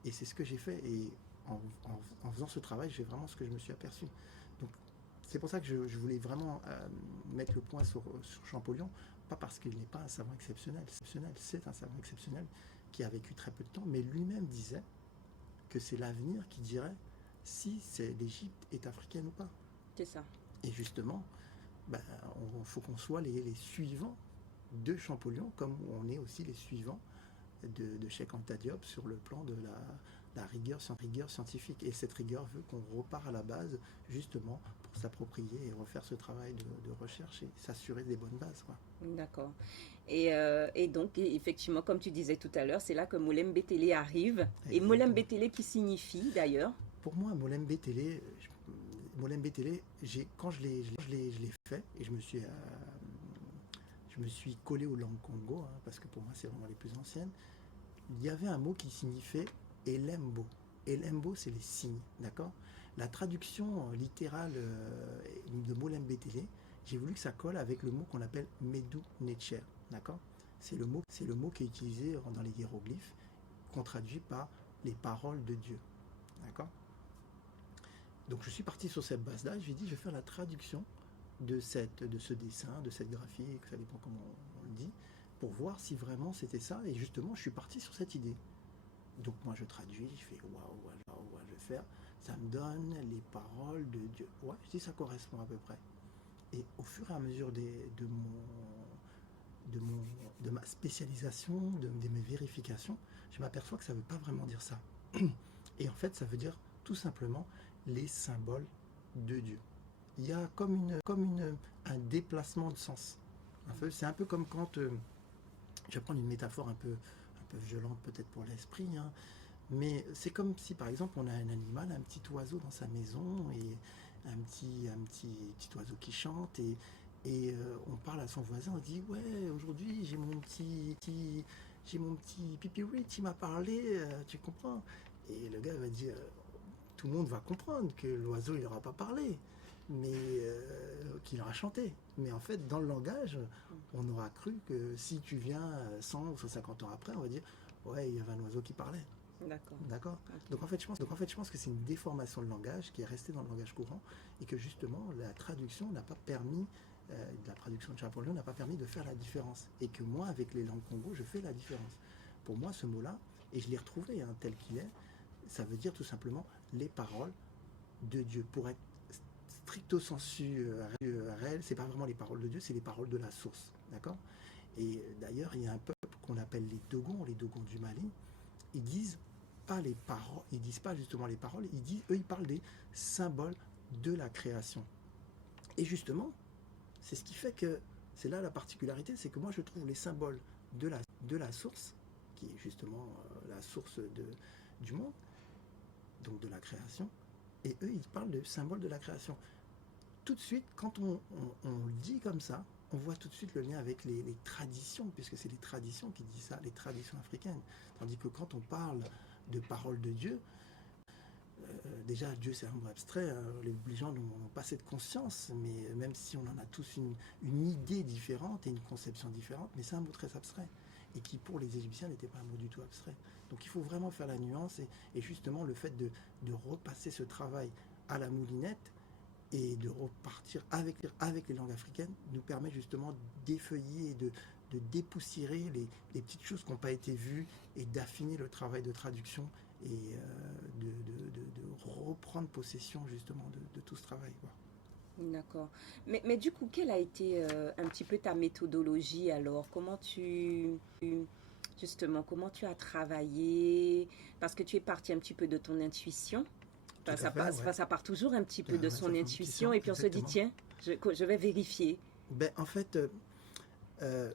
et c'est ce que j'ai fait. Et en faisant ce travail, j'ai vraiment ce que je me suis aperçu. Donc c'est pour ça que je voulais vraiment mettre le point sur Champollion, pas parce qu'il n'est pas un savant exceptionnel, c'est un savant exceptionnel qui a vécu très peu de temps, mais lui-même disait que c'est l'avenir qui dirait si l'Égypte est africaine ou pas. C'est ça. Et justement, il faut qu'on soit les suivants de Champollion, comme on est aussi les suivants de Cheikh Anta Diop sur le plan de la rigueur scientifique. Et cette rigueur veut qu'on repart à la base, justement, pour s'approprier et refaire ce travail de recherche et s'assurer des bonnes bases, quoi. D'accord. Et donc, effectivement, comme tu disais tout à l'heure, c'est là que Molembe Télé arrive. Exactement. Et Molembe Télé qui signifie, d'ailleurs? Pour moi, Molembe Télé, quand je l'ai fait, et je me suis collé aux langues Congo, parce que pour moi, c'est vraiment les plus anciennes, il y avait un mot qui signifiait Elembo. Elembo, c'est les signes, d'accord? La traduction littérale de Molembe Télé, j'ai voulu que ça colle avec le mot qu'on appelle Medu Necher, d'accord? C'est le mot qui est utilisé dans les hiéroglyphes, qu'on traduit par les paroles de Dieu, d'accord? Donc je suis parti sur cette base-là, j'ai dit je vais faire la traduction de ce dessin, de cette graphie, ça dépend comment on le dit, pour voir si vraiment c'était ça. Et justement, je suis parti sur cette idée. Donc moi, je traduis, je fais waouh, voilà, je vais faire. Ça me donne les paroles de Dieu. Ouais, je dis ça correspond à peu près. Et au fur et à mesure de, mon, de ma spécialisation, de mes vérifications, je m'aperçois que ça ne veut pas vraiment dire ça. Et en fait, ça veut dire tout simplement les symboles de Dieu. Il y a un déplacement de sens. C'est un peu comme quand, je vais prendre une métaphore un peu violente peut-être pour l'esprit, hein, mais c'est comme si par exemple on a un animal, un petit oiseau dans sa maison, et un petit oiseau qui chante, et on parle à son voisin, on dit ouais, aujourd'hui j'ai mon petit Pipi Rich, il m'a parlé, tu comprends? Et le gars va dire, tout le monde va comprendre que l'oiseau il n'aura pas parlé, mais qu'il aura chanté. Mais en fait, dans le langage, on aura cru que si tu viens 100 ou 150 ans après, on va dire ouais, il y avait un oiseau qui parlait. D'accord. D'accord. Ok. Donc en fait, je pense que c'est une déformation de langage qui est restée dans le langage courant, et que justement la traduction n'a pas permis, la traduction de Champollion n'a pas permis de faire la différence. Et que moi, avec les langues Congo, je fais la différence. Pour moi, ce mot-là, et je l'ai retrouvé tel qu'il est, ça veut dire tout simplement les paroles de Dieu. Pour être stricto sensu réel, c'est pas vraiment les paroles de Dieu, c'est les paroles de la source. D'accord. Et d'ailleurs, il y a un peuple qu'on appelle les Dogons du Mali. Ils disent pas les paroles, ils disent pas justement les paroles, eux ils parlent des symboles de la création. Et justement, c'est ce qui fait que c'est là la particularité, c'est que moi je trouve les symboles de la source, qui est justement la source du monde, donc de la création, et eux ils parlent de symboles de la création. Tout de suite, quand on le dit comme ça, on voit tout de suite le lien avec les traditions, puisque c'est les traditions qui disent ça, les traditions africaines. Tandis que quand on parle de parole de Dieu, déjà Dieu c'est un mot abstrait, hein, les gens n'ont pas cette conscience, mais même si on en a tous une idée différente et une conception différente, mais c'est un mot très abstrait, et qui pour les Égyptiens n'était pas un mot du tout abstrait. Donc il faut vraiment faire la nuance, et justement le fait de repasser ce travail à la moulinette, et de repartir avec les langues africaines nous permet justement d'effeuiller et de dépoussiérer les petites choses qui n'ont pas été vues, et d'affiner le travail de traduction, et de reprendre possession justement de tout ce travail, quoi. D'accord. Mais du coup, quelle a été un petit peu ta méthodologie alors? Justement, comment tu as travaillé? Parce que tu es parti un petit peu de ton intuition. Tout Enfin, à fait, ouais. ça part toujours un petit peu de Ouais, son ça fait intuition, intuition, et puis on se dit, exactement. tiens, je vais vérifier. Ben, en fait, à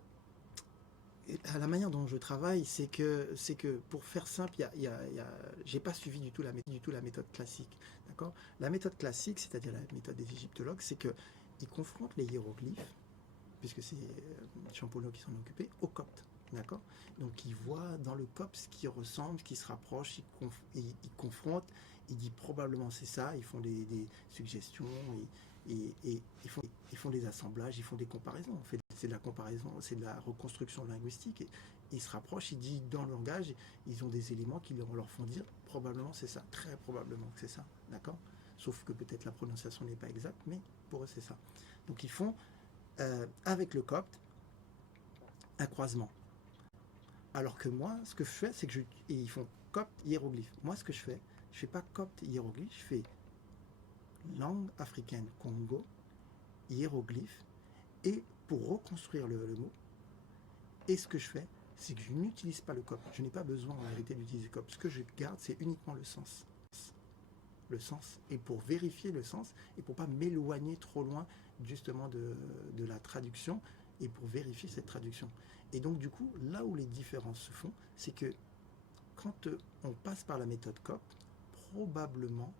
la manière dont je travaille, c'est que pour faire simple, j'ai pas suivi du tout la méthode classique. D'accord. La méthode classique, c'est-à-dire la méthode des égyptologues, c'est qu'ils confrontent les hiéroglyphes, puisque c'est Champollion qui s'en occupait, au copte. D'accord. Donc ils voient dans le copte ce qui ressemble, ce qui se rapproche, ils confrontent, ils disent probablement c'est ça, ils font des suggestions, et ils font des assemblages, ils font des comparaisons. En fait, c'est de la comparaison, c'est de la reconstruction linguistique, et ils se rapprochent, ils disent dans le langage, ils ont des éléments qui leur font dire probablement c'est ça, très probablement que c'est ça. D'accord. Sauf que peut-être la prononciation n'est pas exacte, mais pour eux c'est ça. Donc ils font avec le copte un croisement. Alors que moi, ce que je fais, c'est que et ils font copte hiéroglyphe. Moi, ce que je fais pas copte hiéroglyphe, je fais langue africaine Congo, hiéroglyphe, et pour reconstruire le mot. Et ce que je fais, c'est que je n'utilise pas le copte. Je n'ai pas besoin en réalité d'utiliser le copte. Ce que je garde, c'est uniquement le sens. Le sens, et pour vérifier le sens, et pour pas m'éloigner trop loin justement de la traduction, et pour vérifier cette traduction. Et donc du coup, là où les différences se font, c'est que quand on passe par la méthode copte, probablement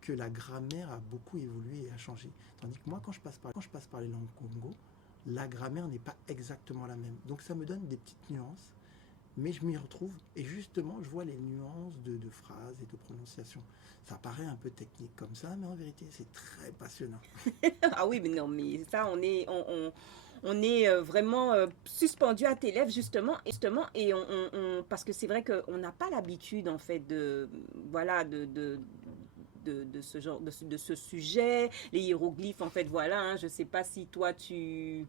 que la grammaire a beaucoup évolué et a changé. Tandis que moi, quand je passe par les langues Congo, la grammaire n'est pas exactement la même. Donc ça me donne des petites nuances, mais je m'y retrouve, et justement je vois les nuances de phrases et de prononciation. Ça paraît un peu technique comme ça, mais en vérité c'est très passionnant. Ah oui, mais non, mais ça, on est vraiment suspendu à tes lèvres justement, et parce que c'est vrai qu'on n'a pas l'habitude en fait voilà, de ce genre, de ce sujet, les hiéroglyphes en fait, voilà, hein, je sais pas si toi tu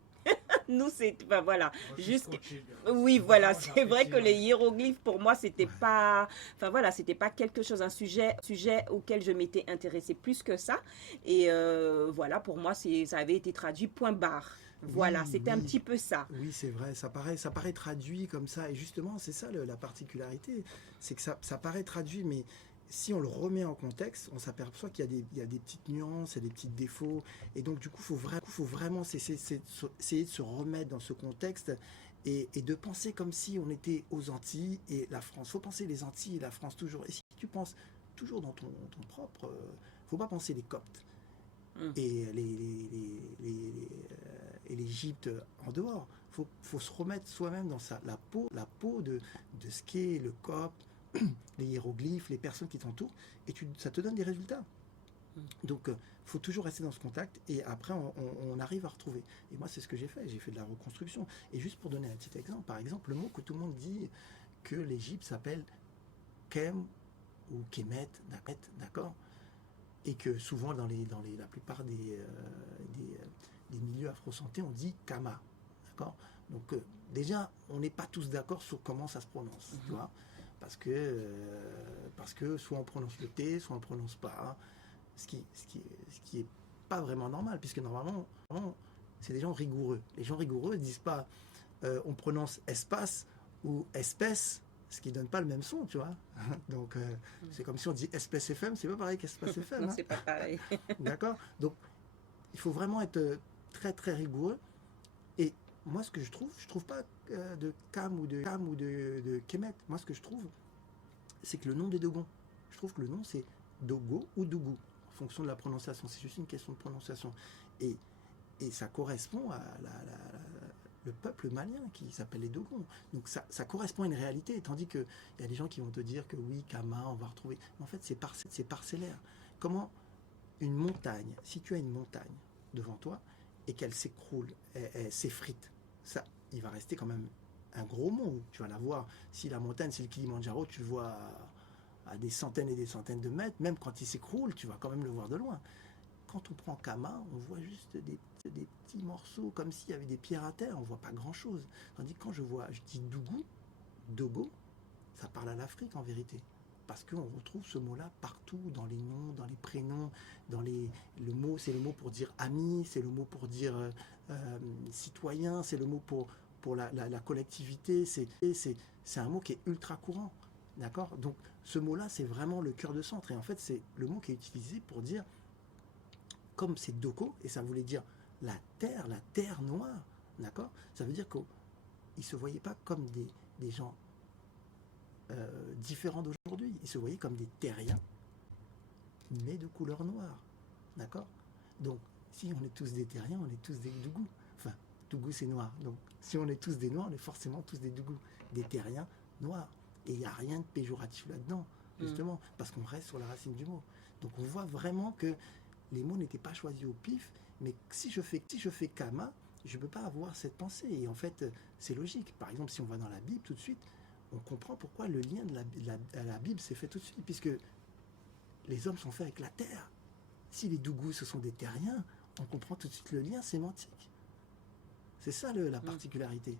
Nous, c'est, enfin, voilà, Moi, je suis jusqu'à... scotché, bien. Oui, C'est voilà, vraiment, c'est vrai j'apprécie, que les ouais. hiéroglyphes, pour moi, c'était Ouais. pas, enfin voilà, c'était pas quelque chose, un sujet auquel je m'étais intéressée plus que ça. Et voilà, pour moi, ça avait été traduit point barre. Voilà, Oui, c'était un oui, petit peu ça. oui, c'est vrai, ça paraît traduit comme ça. Et justement, c'est ça la particularité, c'est que ça paraît traduit, mais si on le remet en contexte, on s'aperçoit il y a des petites nuances, il y a des petits défauts. Et donc, du coup, faut vraiment essayer de se remettre dans ce contexte et de penser comme si on était aux Antilles et la France. Faut penser les Antilles et la France toujours. Et si tu penses toujours dans ton propre, faut pas penser les Coptes Mm. et et l'Égypte en dehors. Faut se remettre soi-même dans la peau de ce qu'est le copte, les hiéroglyphes, les personnes qui t'entourent, et ça te donne des résultats. Donc, faut toujours rester dans ce contact, et après, on arrive à retrouver. Et moi, c'est ce que j'ai fait de la reconstruction. Et juste pour donner un petit exemple, par exemple, le mot que tout le monde dit que l'Égypte s'appelle Kem ou Kemet, d'accord, et que souvent la plupart des milieux afro-santé, on dit Kama, d'accord. Donc déjà, on n'est pas tous d'accord sur comment ça se prononce, tu vois, parce que soit on prononce le T, soit on prononce pas, ce qui est pas vraiment normal, puisque normalement, c'est des gens rigoureux. Les gens rigoureux ne disent pas on prononce espace ou espèce, ce qui donne pas le même son, tu vois. Donc, c'est comme si on dit espèce FM, c'est pas pareil qu'espace FM. Non, Hein. c'est pas pareil. D'accord. Donc, il faut vraiment être très, très rigoureux. Et moi, ce que je trouve pas de Cam ou de Kemet. Moi, ce que je trouve, c'est que le nom des Dogons, je trouve que le nom, c'est Dogo ou Dougou, en fonction de la prononciation. C'est juste une question de prononciation. Et, et ça correspond à le peuple malien qui s'appelle les Dogons. Donc ça correspond à une réalité, tandis qu'il y a des gens qui vont te dire que oui, Kama, on va retrouver. Mais en fait, c'est parcellaire. Comment une montagne, si tu as une montagne devant toi et qu'elle s'écroule, elle s'effrite, ça, il va rester quand même un gros mont. Tu vas la voir. Si la montagne, c'est le Kilimandjaro, tu le vois à des centaines et des centaines de mètres. Même quand il s'écroule, tu vas quand même le voir de loin. Quand on prend Kama, on voit juste des petits morceaux, comme s'il y avait des pierres à terre, on voit pas grand-chose. Tandis que quand je dis Dougou, Dogo, ça parle à l'Afrique en vérité. Parce qu'on retrouve ce mot-là partout, dans les noms, dans les prénoms, le mot, c'est le mot pour dire ami, c'est le mot pour dire citoyen, c'est le mot pour la collectivité, c'est un mot qui est ultra courant. D'accord. Donc ce mot-là, c'est vraiment le cœur de centre. Et en fait, c'est le mot qui est utilisé pour dire, comme c'est Doko, et ça voulait dire la terre noire, d'accord. Ça veut dire qu'ils ne se voyaient pas comme des gens différents d'aujourd'hui. Ils se voyaient comme des terriens, mais de couleur noire, d'accord. Donc, si on est tous des terriens, on est tous des Dougous. Enfin, Dougou c'est noir. Donc, si on est tous des noirs, on est forcément tous des Dougous, des terriens noirs. Et il n'y a rien de péjoratif là-dedans, justement, parce qu'on reste sur la racine du mot. Donc, on voit vraiment que les mots n'étaient pas choisis au pif, mais si je fais Kama, je ne peux pas avoir cette pensée. Et en fait, c'est logique. Par exemple, si on va dans la Bible tout de suite, on comprend pourquoi le lien de la Bible s'est fait tout de suite, puisque les hommes sont faits avec la terre. Si les Dougous, ce sont des terriens, on comprend tout de suite le lien sémantique. C'est ça la particularité.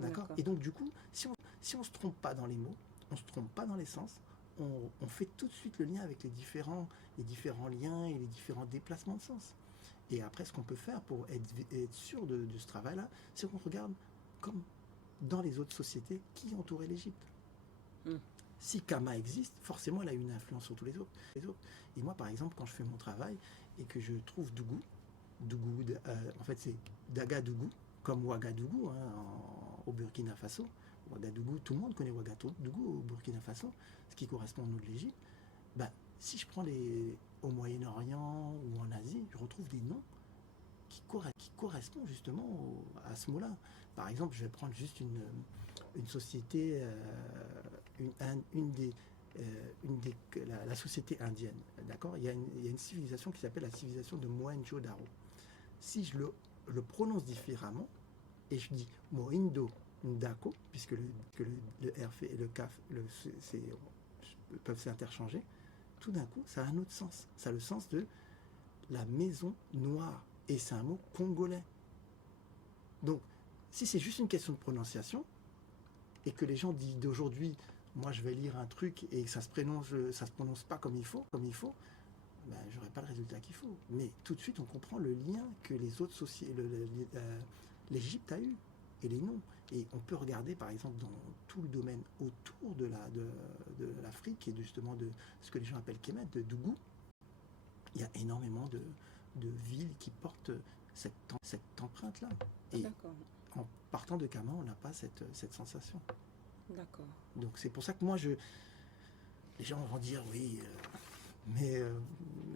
D'accord. Et donc, du coup, si on ne se trompe pas dans les mots, on ne se trompe pas dans les sens, on fait tout de suite le lien avec les différents liens et les différents déplacements de sens. Et après, ce qu'on peut faire pour être sûr de ce travail-là, c'est qu'on regarde comme dans les autres sociétés qui entouraient l'Égypte. Si Kama existe, forcément, elle a une influence sur tous les autres. Et moi, par exemple, quand je fais mon travail et que je trouve Dougou, en fait, c'est Dagadougou, comme Ouagadougou au Burkina Faso. Ouagadougou, tout le monde connaît Ouagadougou au Burkina Faso, ce qui correspond au nom de l'Égypte. Ben, si je prends au Moyen-Orient ou en Asie, je retrouve des noms qui correspondent justement à ce mot-là. Par exemple, je vais prendre juste une société, la société indienne. D'accord. Il y a une civilisation qui s'appelle la civilisation de Mohenjo-Daro. Si je le prononce différemment, et je dis Mohindo Ndako, puisque le R et le Kaf peuvent s'interchanger, tout d'un coup, ça a un autre sens. Ça a le sens de la maison noire. Et c'est un mot congolais. Donc, Si c'est juste une question de prononciation, et que les gens disent d'aujourd'hui, moi je vais lire un truc et que ça se prononce pas comme il faut, ben, j'aurai pas le résultat qu'il faut. Mais tout de suite, on comprend le lien que les autres l'Égypte a eu et les noms. Et on peut regarder, par exemple, dans tout le domaine autour de l'Afrique et justement de ce que les gens appellent Kemet, de Dougou, il y a énormément de villes qui portent cette empreinte-là. Et en partant de Kama, on n'a pas cette sensation. D'accord. Donc c'est pour ça que moi, les gens vont dire oui, mais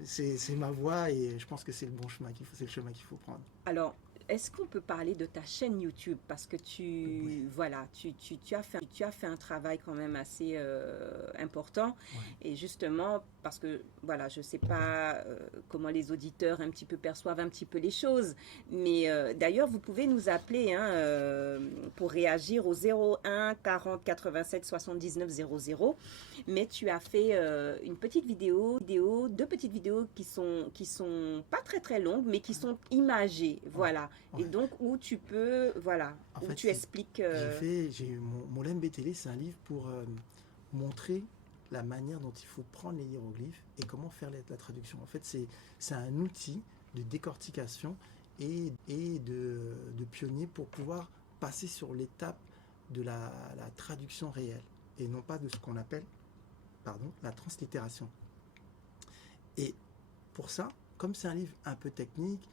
c'est ma voie et je pense que c'est le bon chemin c'est le chemin qu'il faut prendre. Alors, est-ce qu'on peut parler de ta chaîne YouTube? Parce que Oui. voilà, tu as fait un travail quand même assez important. Ouais. Et justement, parce que voilà, je ne sais pas comment les auditeurs un petit peu perçoivent un petit peu les choses. Mais d'ailleurs, vous pouvez nous appeler pour réagir au 01 40 87 79 00. Mais tu as fait une petite vidéo, deux petites vidéos qui sont pas très très longues, mais qui sont imagées, voilà. Ouais. Et donc où tu peux, voilà, En où fait, tu expliques. Moulem Bétélé, c'est un livre pour montrer la manière dont il faut prendre les hiéroglyphes et comment faire la traduction. En fait, c'est un outil de décortication et de pionnier pour pouvoir passer sur l'étape de la traduction réelle et non pas de ce qu'on appelle la translittération. Et pour ça, comme c'est un livre un peu technique,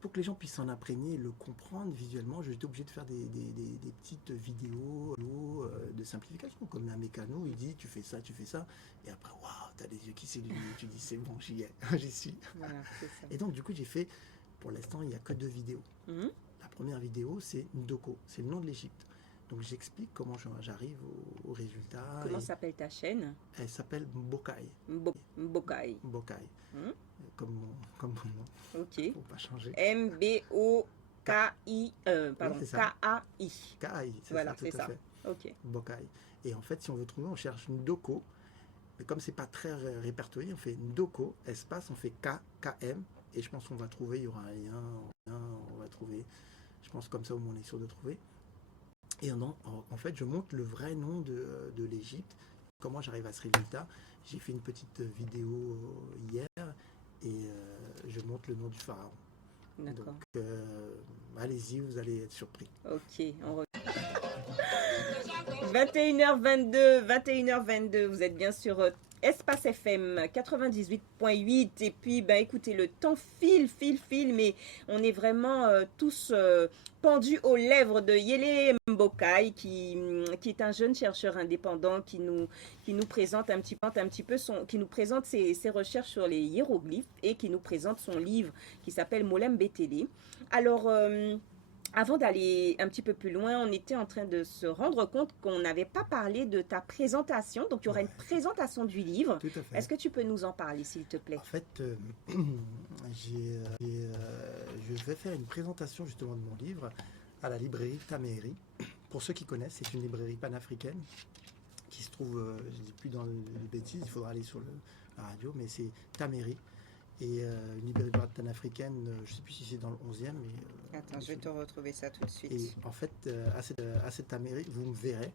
pour que les gens puissent s'en imprégner et le comprendre visuellement, j'étais obligé de faire des petites vidéos de simplification, comme un mécano, il dit tu fais ça, et après, waouh, t'as les yeux qui s'illuminent, tu dis c'est bon, j'y suis. Voilà, c'est ça. Et donc, du coup, j'ai fait, pour l'instant, il n'y a que 2 vidéos. La première vidéo, c'est Ndoko, c'est le nom de l'Égypte. Donc, j'explique comment j'arrive au résultat. Comment s'appelle ta chaîne? Elle s'appelle Mbokai. Mbokai. Mbokai. Comme mon nom. Ok. Faut pas changer. M-B-O-K-I. Pardon, Oui, c'est ça. K-A-I. Kai, c'est Voilà, ça, tout c'est à ça. fait. Ok. Bokai. Et en fait, si on veut trouver, on cherche Ndoko. Mais comme c'est pas très répertorié, on fait Ndoko, espace, on fait K, KM. Et je pense qu'on va trouver, il y aura un lien, on va trouver. Je pense comme ça, au moins on est sûr de trouver. Et en fait, je montre le vrai nom de l'Égypte. Comment j'arrive à ce résultat. J'ai fait une petite vidéo hier et je montre le nom du pharaon. D'accord. Donc, allez-y, vous allez être surpris. Ok, on revient. 21h22, vous êtes bien sur Espace FM 98.8 et puis écoutez, le temps file, mais on est vraiment tous pendus aux lèvres de Yele Mbokai qui est un jeune chercheur indépendant qui nous présente un petit peu qui nous présente ses recherches sur les hiéroglyphes et qui nous présente son livre qui s'appelle Moulem Bétélé. Alors avant d'aller un petit peu plus loin, on était en train de se rendre compte qu'on n'avait pas parlé de ta présentation. Donc, il y aura une présentation du livre. Tout à fait. Est-ce que tu peux nous en parler, s'il te plaît? En fait, je vais faire une présentation justement de mon livre à la librairie Taméry. Pour ceux qui connaissent, c'est une librairie panafricaine qui se trouve, je ne dis plus dans les bêtises, il faudra aller sur la radio, mais c'est Taméry. Et une librairie panafricaine, je ne sais plus si c'est dans le 11e. Mais, attends, je vais te retrouver ça tout de suite. Et en fait, à cette Taméry, vous me verrez,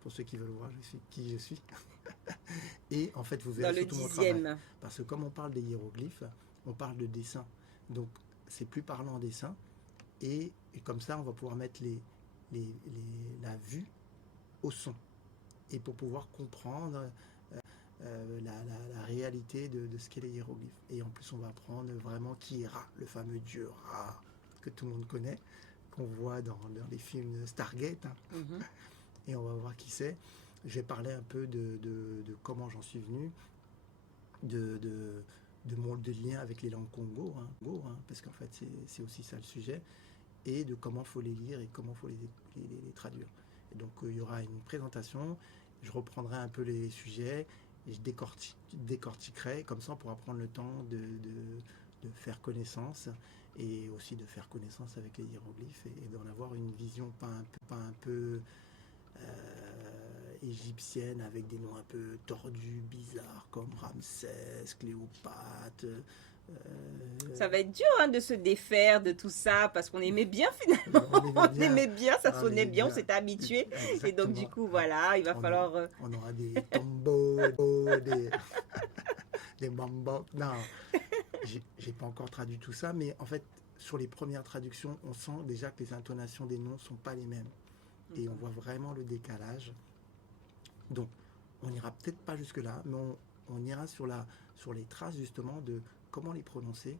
pour ceux qui veulent voir qui je suis. Et en fait, vous verrez dans surtout le mon travail. 10e. Parce que comme on parle des hiéroglyphes, on parle de dessin. Donc, c'est plus parlant en dessin. Et comme ça, on va pouvoir mettre la vue au son. Et pour pouvoir comprendre la réalité de ce qu'est les hiéroglyphes. Et en plus, on va apprendre vraiment qui est Ra, le fameux dieu Ra, que tout le monde connaît, qu'on voit dans les films de Stargate. Et on va voir qui c'est. Je vais parler un peu de comment j'en suis venu, de mon lien avec les langues Congo, parce qu'en fait, c'est aussi ça le sujet, et de comment il faut les lire et comment il faut les traduire. Et donc, il y aura une présentation, je reprendrai un peu les sujets, et je décortiquerai, comme ça on pourra prendre le temps de faire connaissance, et aussi de faire connaissance avec les hiéroglyphes, et d'en avoir une vision pas un peu égyptienne, avec des noms un peu tordus, bizarres, comme Ramsès, Cléopâtre, Ça va être dur hein, de se défaire de tout ça parce qu'on aimait bien finalement. On aimait bien, ça sonnait bien, on s'était habitué. Et donc du coup, voilà, il va falloir... On aura des tombos, des bambos. Non, j'ai pas encore traduit tout ça, mais en fait, sur les premières traductions, on sent déjà que les intonations des noms sont pas les mêmes. Et on voit vraiment le décalage. Donc, on n'ira peut-être pas jusque-là, mais on ira sur les traces justement de comment les prononcer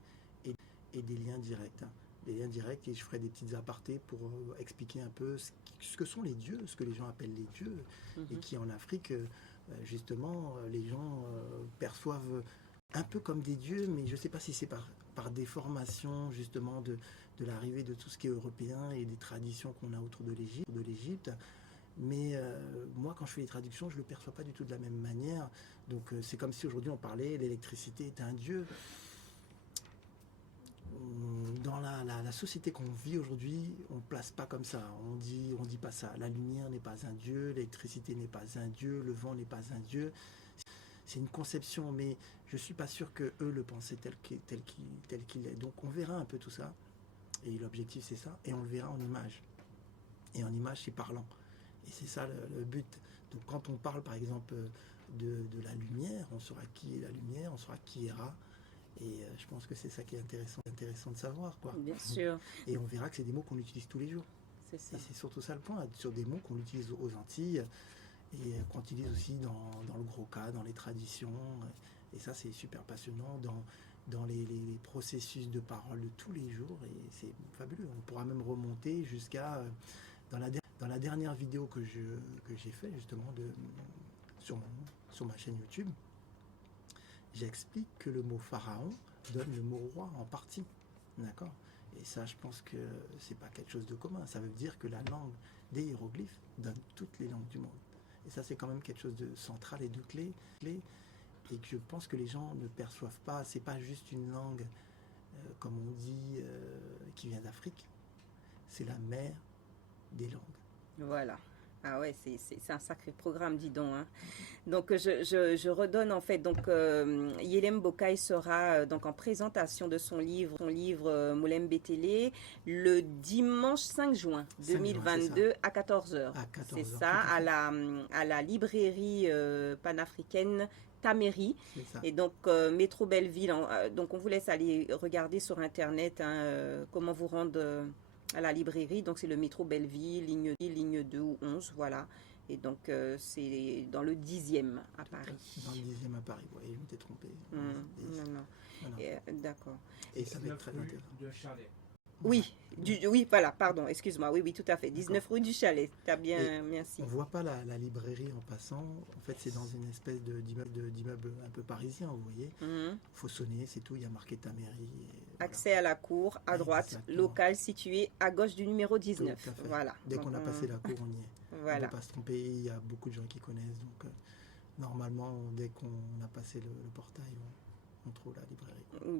et des liens directs. Des liens directs, et je ferai des petites apartés pour expliquer un peu ce que sont les dieux, ce que les gens appellent les dieux, et qui en Afrique, justement, les gens perçoivent un peu comme des dieux, mais je ne sais pas si c'est par déformation justement de l'arrivée de tout ce qui est européen et des traditions qu'on a autour de l'Égypte. Mais moi, quand je fais les traductions, je ne le perçois pas du tout de la même manière. Donc c'est comme si aujourd'hui on parlait, l'électricité est un dieu. Dans la société qu'on vit aujourd'hui, on ne place pas comme ça. On dit pas ça. La lumière n'est pas un dieu, l'électricité n'est pas un dieu, le vent n'est pas un dieu. C'est une conception, mais je ne suis pas sûr qu'eux le pensaient tel qu'il est. Donc on verra un peu tout ça. Et l'objectif, c'est ça. Et on le verra en image. Et en image, c'est parlant. Et c'est ça le but. Donc quand on parle, par exemple, de la lumière, on saura qui est la lumière, on saura qui est Ra. Et je pense que c'est ça qui est intéressant de savoir, quoi. Bien sûr. Et on verra que c'est des mots qu'on utilise tous les jours. C'est ça. Et c'est surtout ça le point, sur des mots qu'on utilise aux Antilles et qu'on utilise aussi dans le gros cas, dans les traditions. Et ça, c'est super passionnant dans les processus de parole de tous les jours. Et c'est fabuleux. On pourra même remonter jusqu'à... dans la dernière vidéo que j'ai fait, justement, sur ma chaîne YouTube, j'explique que le mot pharaon donne le mot roi en partie. D'accord ? Et ça, je pense que c'est pas quelque chose de commun. Ça veut dire que la langue des hiéroglyphes donne toutes les langues du monde. Et ça, c'est quand même quelque chose de central et de clé. Et que je pense que les gens ne perçoivent pas. C'est pas juste une langue, comme on dit, qui vient d'Afrique. C'est la mère des langues. Voilà. Ah ouais, c'est un sacré programme, dis donc. Hein. Donc je redonne en fait. Donc Yelem Bokai sera donc en présentation de son livre Moulem Betele le dimanche 5 juin 2022 à 14h. C'est ça, à la librairie panafricaine Taméry. Et donc Métro Belleville. Donc on vous laisse aller regarder sur internet comment vous rendre à la librairie, donc c'est le métro Belleville, ligne 2 ou 11, voilà. Et donc c'est dans le 10e à Paris. Dans le 10e à Paris, oui, je m'étais trompé. Non. D'accord. Et ça va être très intéressant. De Chalet. Oui, voilà, pardon, excuse-moi, oui, tout à fait. 19 rue du Chalet, t'as bien, merci. On ne voit pas la librairie en passant. En fait, c'est dans une espèce d'immeuble un peu parisien, vous voyez. Il faut sonner, c'est tout, il y a marqué Taméry. Accès à la cour, à droite, exactement. Local situé à gauche du numéro 19. Voilà. Dès qu'on a passé la cour, on y est. Voilà. On ne peut pas se tromper, il y a beaucoup de gens qui connaissent. Donc, normalement, dès qu'on a passé le portail, on trouve la librairie.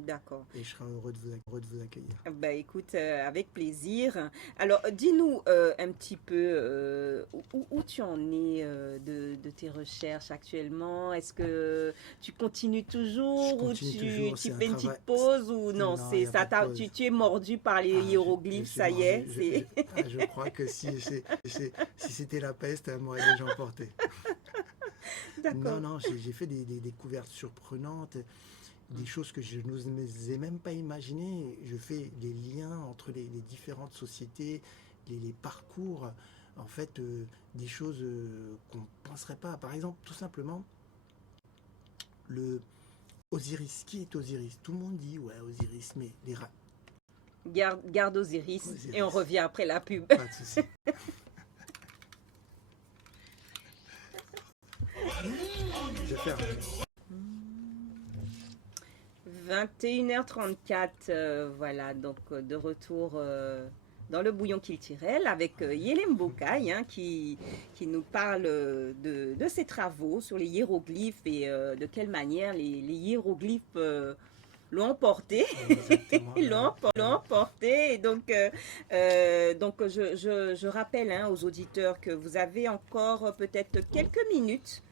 D'accord. Et je serai heureux de vous accueillir. Bah écoute, avec plaisir. Alors, dis-nous un petit peu où tu en es de tes recherches actuellement. Est-ce que tu continues toujours ou tu fais une petite pause ou non, c'est ça. Tu es mordu par les hiéroglyphes, ça y est. Je crois que si c'était la peste, elle m'aurait déjà emporté. D'accord. Non, j'ai fait des découvertes surprenantes. Des choses que je n'osais même pas imaginer. Je fais des liens entre les différentes sociétés, les parcours, en fait, des choses qu'on ne penserait pas. Par exemple, tout simplement, le Osiris. Qui est Osiris? Tout le monde dit, ouais, Osiris, mais les rats. Garde Osiris et on revient après la pub. Pas de souci. Je vais faire... 21h34, voilà, donc de retour dans le bouillon culturel avec Yelem Bokai qui nous parle de ses travaux sur les hiéroglyphes et de quelle manière les hiéroglyphes l'ont emporté. l'ont emporté. Et donc je rappelle aux auditeurs que vous avez encore peut-être quelques minutes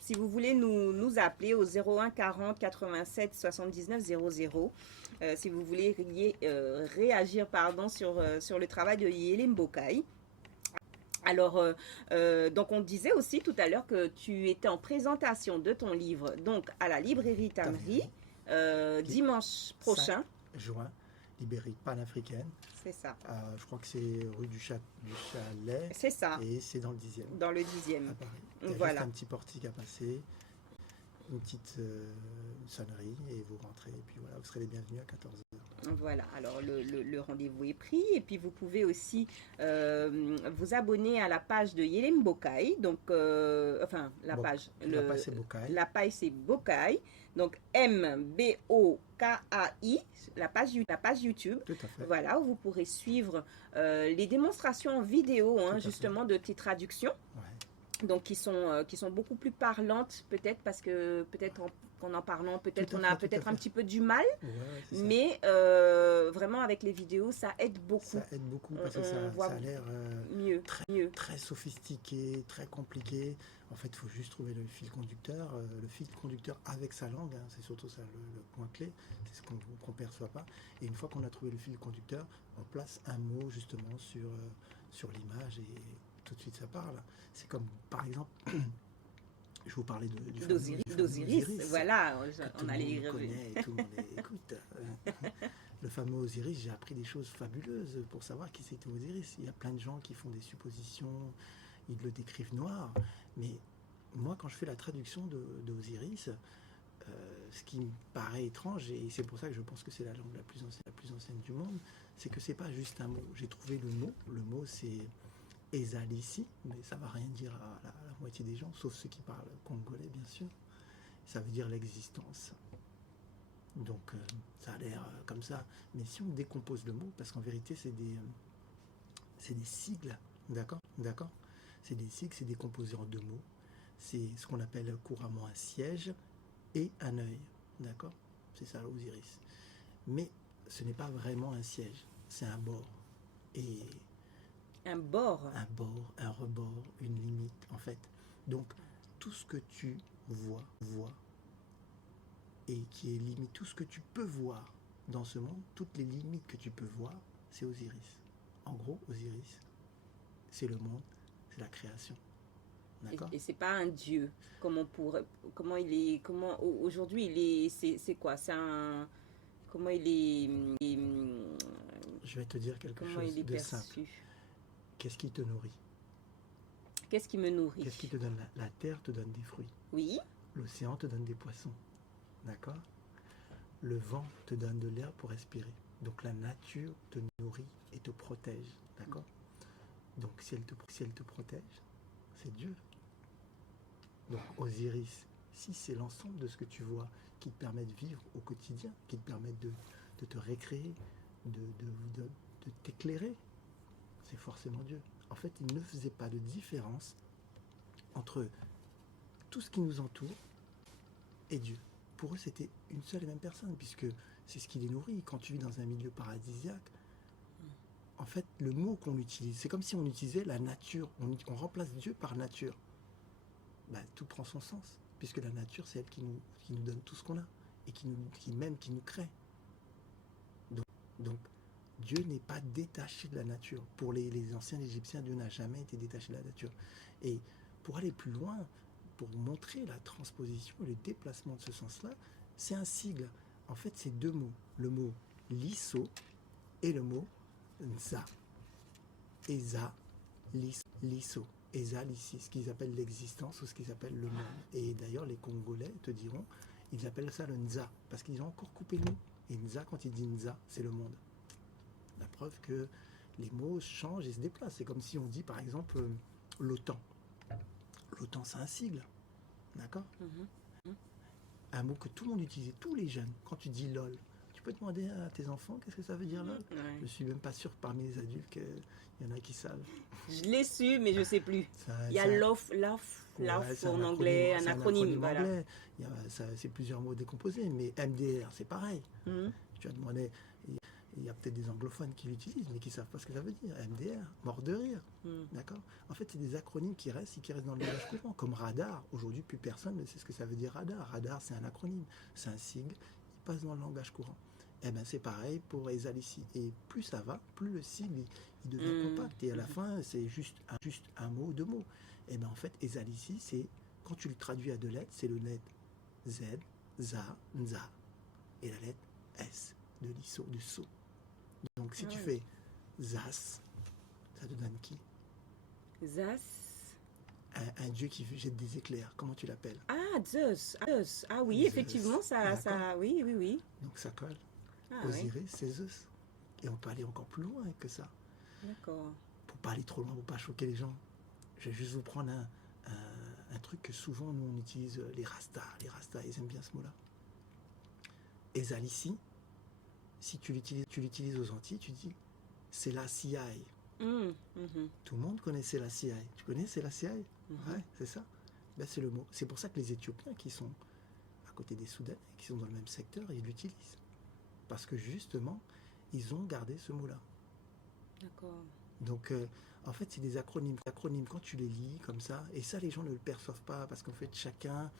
Si vous voulez nous appeler au 01 40 87 79 00. Si vous voulez réagir sur le travail de Yélim Bokai. Alors, donc on disait aussi tout à l'heure que tu étais en présentation de ton livre donc à la librairie Tamri dimanche prochain. 5 juin, librairie panafricaine. C'est ça. Je crois que c'est rue du Chalet. C'est ça. Et c'est dans le 10e. Dans le 10e. À Paris. Il y a juste un petit portique à passer, une petite sonnerie et vous rentrez. Et puis voilà, vous serez les bienvenus à 14h. Voilà, alors le rendez-vous est pris et puis vous pouvez aussi vous abonner à la page de Yélim Bokai, donc enfin la page c'est Bokai. La page c'est Bokai, donc MBOKAI, la page YouTube. Tout à fait. Voilà, où vous pourrez suivre les démonstrations en vidéo justement de tes traductions. Ouais. Donc qui sont beaucoup plus parlantes peut-être parce que peut-être qu'en en parlant peut-être on a peut-être un petit peu du mal, mais vraiment avec les vidéos ça aide beaucoup. Ça aide beaucoup parce que ça a l'air très sophistiqué, très compliqué. En fait, il faut juste trouver le fil conducteur avec sa langue, c'est surtout ça le point clé, c'est ce qu'on ne perçoit pas. Et une fois qu'on a trouvé le fil conducteur, on place un mot justement sur l'image et tout de suite ça parle. C'est comme par exemple, je vous parlais d'Osiris. Voilà, on allait y revenir. Tout le monde écoute. Le fameux Osiris, j'ai appris des choses fabuleuses pour savoir qui c'était Osiris. Il y a plein de gens qui font des suppositions, ils le décrivent noir. Mais moi, quand je fais la traduction d'Osiris, ce qui me paraît étrange, et c'est pour ça que je pense que c'est la langue la plus ancienne du monde, c'est que c'est pas juste un mot. J'ai trouvé le mot. Le mot, c'est Ezalissi, mais ça ne va rien dire à la moitié des gens, sauf ceux qui parlent congolais, bien sûr. Ça veut dire l'existence. Donc, ça a l'air comme ça. Mais si on décompose le mot, parce qu'en vérité, c'est des sigles, d'accord. C'est des sigles, c'est décomposé en 2 mots. C'est ce qu'on appelle couramment un siège et un œil, d'accord. C'est ça, Osiris. Mais ce n'est pas vraiment un siège, c'est un bord. Et un bord, un rebord, une limite, en fait. Donc, tout ce que tu vois, et qui est limite, tout ce que tu peux voir dans ce monde, toutes les limites que tu peux voir, c'est Osiris. En gros, Osiris, c'est le monde, c'est la création. D'accord ? Et c'est pas un dieu, aujourd'hui il est, c'est quoi ? C'est un, comment il est, je vais te dire quelque chose de simple. Qu'est-ce qui te nourrit ? Qu'est-ce qui me nourrit ? Qu'est-ce qui te donne la terre te donne des fruits. Oui. L'océan te donne des poissons. D'accord ? Le vent te donne de l'air pour respirer. Donc la nature te nourrit et te protège. D'accord ? Donc si elle te protège, c'est Dieu. Donc Osiris, si c'est l'ensemble de ce que tu vois qui te permet de vivre au quotidien, qui te permet de te récréer, de t'éclairer, c'est forcément Dieu. En fait, il ne faisait pas de différence entre tout ce qui nous entoure et Dieu. Pour eux, c'était une seule et même personne, puisque c'est ce qui les nourrit. Quand tu vis dans un milieu paradisiaque, en fait, le mot qu'on utilise, c'est comme si on utilisait la nature, on remplace Dieu par nature. Ben, tout prend son sens, puisque la nature, c'est elle qui nous donne tout ce qu'on a, et qui nous crée. Donc Dieu n'est pas détaché de la nature. Pour les anciens Égyptiens, Dieu n'a jamais été détaché de la nature. Et pour aller plus loin, pour montrer la transposition et le déplacement de ce sens-là, c'est un sigle. En fait, c'est 2 mots. Le mot lisso et le mot nza. Eza, lisso. Eza, ici, ce qu'ils appellent l'existence ou ce qu'ils appellent le monde. Et d'ailleurs, les Congolais te diront, ils appellent ça le nza, parce qu'ils ont encore coupé le mot. Et nza, quand ils disent nza, c'est le monde. La preuve que les mots changent et se déplacent. C'est comme si on dit, par exemple, l'OTAN. L'OTAN, c'est un sigle. D'accord ? Un mot que tout le monde utilisait, tous les jeunes. Quand tu dis LOL, tu peux demander à tes enfants qu'est-ce que ça veut dire LOL ? Je ne suis même pas sûr que parmi les adultes qu'il y en a qui savent. Je l'ai su, mais je ne sais plus. Il y a LOF en anglais, un acronyme. Voilà. Anglais. C'est plusieurs mots décomposés, mais MDR, c'est pareil. Tu as demandé, il y a peut-être des anglophones qui l'utilisent, mais qui ne savent pas ce que ça veut dire. MDR, mort de rire. D'accord. En fait, c'est des acronymes qui restent et qui restent dans le langage courant. Comme radar. Aujourd'hui, plus personne ne sait ce que ça veut dire radar. Radar, c'est un acronyme. C'est un sigle. Il passe dans le langage courant. Eh bien, c'est pareil pour Exalici. Et plus ça va, plus le sigle, il devient compact. Et à la fin, c'est juste un mot, deux mots. Eh bien, en fait, Exalici, c'est, quand tu le traduis à deux lettres, c'est le lettre Z, ZA, NZA. Et la lettre S, de l'ISO, du saut. Donc, si tu fais Zas, ça te donne qui? Zas. Un dieu qui jette des éclairs. Comment tu l'appelles? Ah, Zeus. Ah oui, Zeus. effectivement, oui. Donc, ça colle. Ah, Osiris, c'est Zeus. Et on peut aller encore plus loin que ça. D'accord. Pour pas aller trop loin, pour pas choquer les gens. Je vais juste vous prendre un truc que souvent, nous, on utilise, les rastas. Les rastas, ils aiment bien ce mot-là. Exalici, si tu l'utilises aux Antilles, tu dis c'est la CI. Tout le monde connaissait la CI. Tu connais, c'est la CI? Ouais, c'est ça. Ben, c'est le mot. C'est pour ça que les Éthiopiens qui sont à côté des Soudanais, qui sont dans le même secteur, ils l'utilisent. Parce que justement, ils ont gardé ce mot-là. D'accord. Donc, en fait, c'est des acronymes. Acronymes, quand tu les lis comme ça, et ça, les gens ne le perçoivent pas, parce qu'en fait, chacun...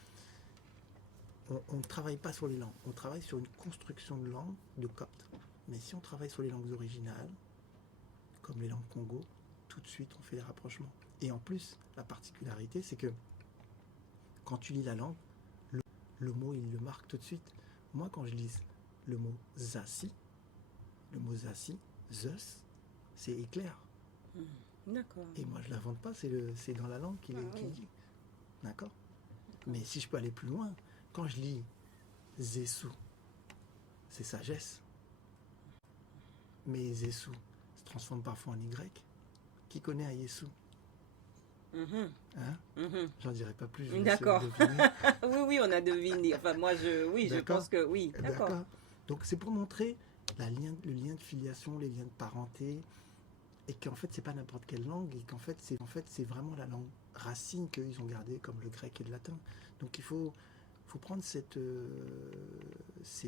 On ne travaille pas sur les langues, on travaille sur une construction de langue de copte. Mais si on travaille sur les langues originales, comme les langues Congo, tout de suite on fait les rapprochements. Et en plus, la particularité, c'est que quand tu lis la langue, le mot il le marque tout de suite. Moi, quand je lis le mot Zassi, Zeus, c'est éclair. D'accord. Et moi je ne l'invente pas, c'est dans la langue qu'il dit. D'accord. Mais si je peux aller plus loin, quand je lis Zessou, c'est sagesse. Mais Zessou se transforme parfois en Y. Qui connaît un Yessou? J'en dirai pas plus. D'accord. Oui, on a deviné. Enfin, moi, je pense que oui. D'accord. Donc, c'est pour montrer le lien de filiation, les liens de parenté, et qu'en fait, c'est pas n'importe quelle langue, et qu'en fait, c'est vraiment la langue racine qu'ils ont gardée, comme le grec et le latin. Donc, il faut prendre ces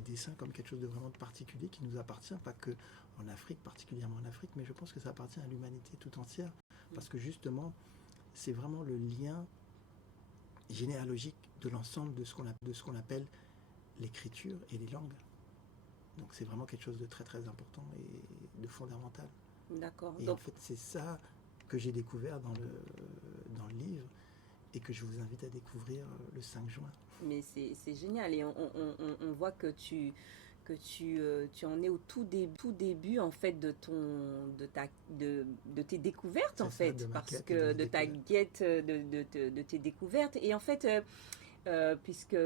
dessins comme quelque chose de vraiment particulier qui nous appartient, pas que en Afrique, particulièrement en Afrique, mais je pense que ça appartient à l'humanité tout entière, parce que justement, c'est vraiment le lien généalogique de l'ensemble de ce qu'on appelle l'écriture et les langues. Donc c'est vraiment quelque chose de très très important et de fondamental. D'accord. Et en fait, c'est ça que j'ai découvert dans le livre et que je vous invite à découvrir le 5 juin. Mais c'est génial, et on voit que tu en es au tout début en fait de tes découvertes, en fait, parce que de ta quête de tes découvertes. Et en fait, puisque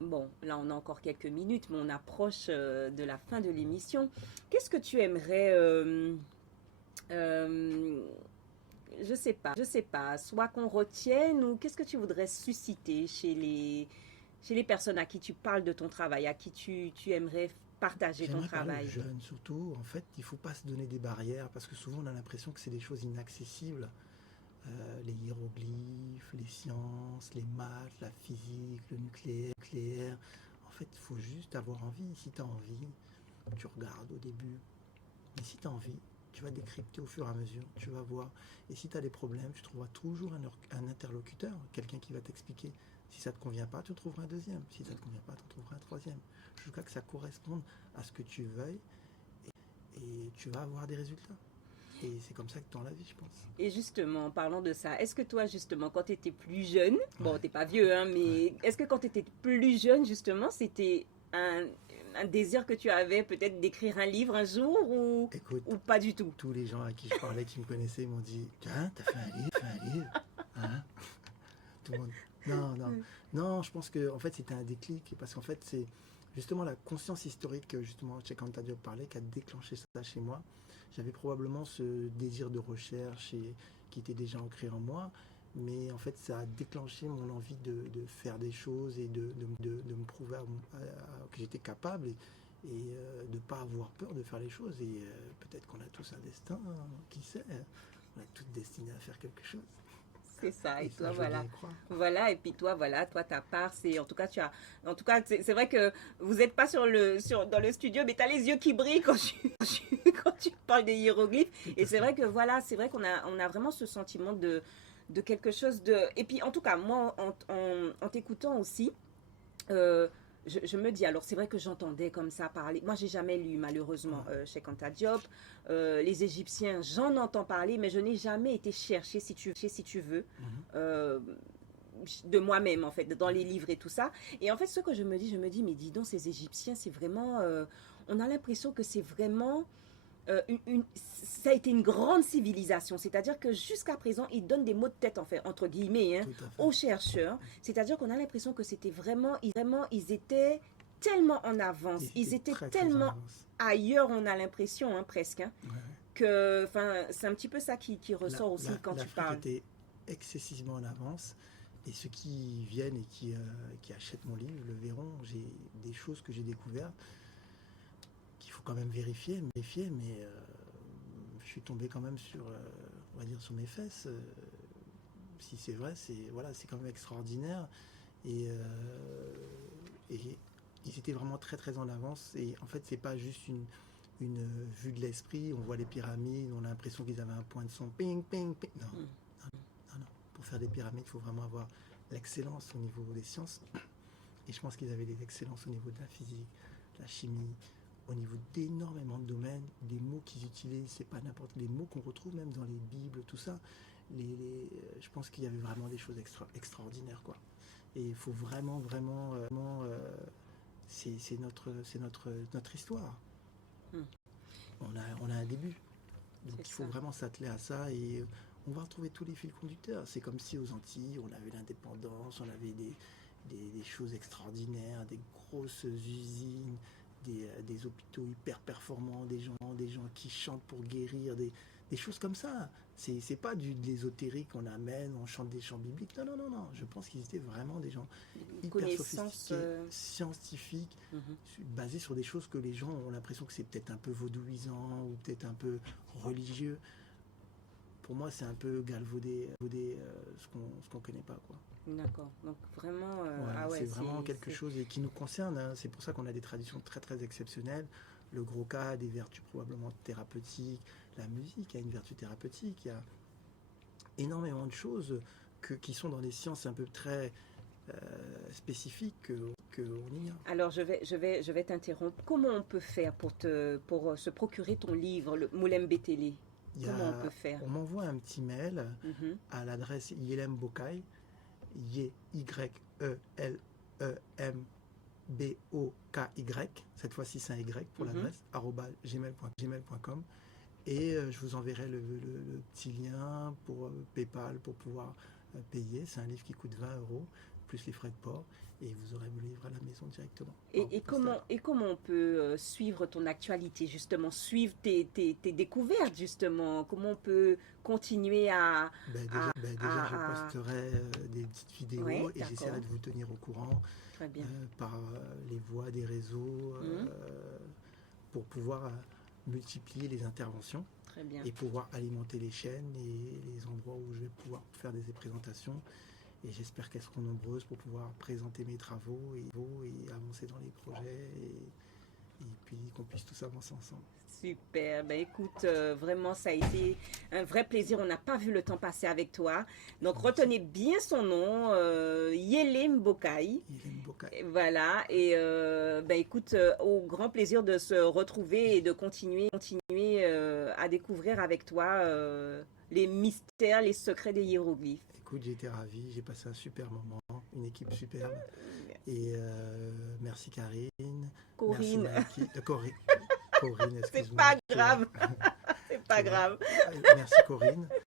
bon, là on a encore quelques minutes, mais on approche de la fin de l'émission. Qu'est-ce que tu aimerais je sais pas, soit qu'on retienne, ou qu'est-ce que tu voudrais susciter chez les personnes à qui tu parles de ton travail, à qui tu aimerais partager ton travail? Les jeunes surtout, en fait, il ne faut pas se donner des barrières, parce que souvent on a l'impression que c'est des choses inaccessibles. Les hiéroglyphes, les sciences, les maths, la physique, le nucléaire. En fait, il faut juste avoir envie. Si tu as envie, tu regardes au début. Mais si tu as envie, tu vas décrypter au fur et à mesure, tu vas voir. Et si tu as des problèmes, tu trouveras toujours un interlocuteur, quelqu'un qui va t'expliquer. Si ça ne te convient pas, tu trouveras un deuxième. Si ça ne te convient pas, tu trouveras un troisième. Jusqu'à que ça corresponde à ce que tu veuilles, et tu vas avoir des résultats. Et c'est comme ça que dans la vie, je pense. Et justement, en parlant de ça, est-ce que toi, justement, quand tu étais plus jeune, bon, t'es pas vieux, hein, mais est-ce que quand tu étais plus jeune, justement, c'était un désir que tu avais peut-être d'écrire un livre un jour, ou pas du tout? Tous les gens à qui je parlais, qui me connaissaient, m'ont dit « Tiens, t'as fait un livre, hein ?» Tout le monde. Non, je pense que en fait, c'était un déclic, parce qu'en fait, c'est justement la conscience historique, justement, Cheikh Anta Diop parlait, qui a déclenché ça chez moi. J'avais probablement ce désir de recherche qui était déjà ancré en moi, mais en fait ça a déclenché mon envie de faire des choses et de me prouver que j'étais capable, et de ne pas avoir peur de faire les choses. Et peut-être qu'on a tous un destin, qui sait, on est tous destinés à faire quelque chose. C'est ça. Et Et toi, ça, je veux bien voilà. y croire. Voilà. Et puis toi, voilà, toi, ta part, c'est, en tout cas, c'est vrai que vous n'êtes pas dans le studio, mais tu as les yeux qui brillent quand tu parles des hiéroglyphes. Tout Et à c'est fait. vrai que voilà, c'est vrai on a vraiment ce sentiment de quelque chose de. Et puis, en tout cas, moi, en t'écoutant aussi, euh, je me dis, alors c'est vrai que j'entendais comme ça parler. Moi, j'ai jamais lu malheureusement Ouais. chez Anta Diop. Les Égyptiens, j'en entends parler, mais je n'ai jamais été chercher, si tu veux, Mhm. euh, de moi-même en fait, dans les livres et tout ça. Et en fait, ce que je me dis, mais dis donc, ces Égyptiens, c'est vraiment, on a l'impression que c'est vraiment ça a été une grande civilisation. C'est-à-dire que jusqu'à présent, ils donnent des mots de tête, en fait, entre guillemets, hein, Tout à fait. aux chercheurs. C'est-à-dire qu'on a l'impression que c'était vraiment, ils étaient tellement en avance, Ils ils étaient étaient très très en tellement avance. ailleurs, on a l'impression, hein, presque, hein, Ouais. que, enfin, c'est un petit peu ça qui ressort aussi quand tu L'Afrique parles. était excessivement en avance. Et ceux qui viennent et qui achètent mon livre le verront. J'ai des choses que j'ai découvertes qu'il faut quand même vérifier, mais je suis tombé quand même sur, on va dire, sur mes fesses. Si c'est vrai, c'est quand même extraordinaire. Et, et ils étaient vraiment très très en avance. Et en fait, c'est pas juste une vue de l'esprit. On voit les pyramides, on a l'impression qu'ils avaient un point de son, ping, ping, ping. Non, Mm. non, non. Pour faire des pyramides, il faut vraiment avoir l'excellence au niveau des sciences. Et je pense qu'ils avaient des excellences au niveau de la physique, de la chimie, au niveau d'énormément de domaines, des mots qu'ils utilisent, c'est pas n'importe les mots qu'on retrouve même dans les Bibles, tout ça. Je pense qu'il y avait vraiment des choses extraordinaires, quoi. Et il faut vraiment, notre histoire. Mm. On a un début. Donc C'est il faut ça. vraiment s'atteler à ça et on va retrouver tous les fils conducteurs. C'est comme si aux Antilles, on avait l'indépendance, on avait des choses extraordinaires, des grosses usines, des hôpitaux hyper performants, des gens qui chantent pour guérir, des choses comme ça. C'est pas de l'ésotérique qu'on amène, on chante des chants bibliques. Non, non, non, non. Je pense qu'ils étaient vraiment des gens Une hyper connaissance. sophistiqués, scientifiques, Mhm. basés sur des choses que les gens ont l'impression que c'est peut-être un peu vaudouisant ou peut-être un peu religieux. Pour moi, c'est un peu galvauder ce qu'on connaît pas, quoi. D'accord. Donc vraiment, Ouais, ah c'est ouais, vraiment quelque chose et qui nous concerne, hein. C'est pour ça qu'on a des traditions très très exceptionnelles. Le gros cas a des vertus probablement thérapeutiques. La musique a une vertu thérapeutique. Il y a énormément de choses qui sont dans des sciences un peu très spécifiques que on ignore. Alors, je vais t'interrompre. Comment on peut faire pour se procurer ton livre, le Moulem Bétélé? Comment on peut faire? On m'envoie un petit mail Mhm, à l'adresse Yelem Bokai, YELEMBOKY, cette fois-ci c'est un Y pour mhm. l'adresse, gmail.com. Et je vous enverrai le petit lien pour PayPal pour pouvoir payer. C'est un livre qui coûte 20 € plus les frais de port et vous aurez vos livres à la maison directement. Et comment on peut suivre ton actualité, justement, suivre tes découvertes, justement? Comment on peut continuer Déjà, je à... posterai des petites Ouais, vidéos et d'accord. j'essaierai de vous tenir au courant Très bien. par les voies des réseaux Mhm, pour pouvoir multiplier les interventions très bien. et pouvoir alimenter les chaînes et les endroits où je vais pouvoir faire des présentations. Et j'espère qu'elles seront nombreuses pour pouvoir présenter mes travaux et avancer dans les projets et puis qu'on puisse tous avancer ensemble. Super. Ben écoute, vraiment, ça a été un vrai plaisir. On n'a pas vu le temps passer avec toi. Donc, Merci. retenez bien son nom, Yelem Bokai. Hélène Boca. Et voilà, et ben écoute, au grand plaisir de se retrouver et de continuer à découvrir avec toi les mystères, les secrets des hiéroglyphes. Écoute, j'ai été ravi, j'ai passé un super moment, une équipe superbe. Et merci Karine, merci Corinne, Maïki, Corinne, c'est excuse-moi, pas tu vois. grave, c'est Tu pas vois. grave. Merci Corinne.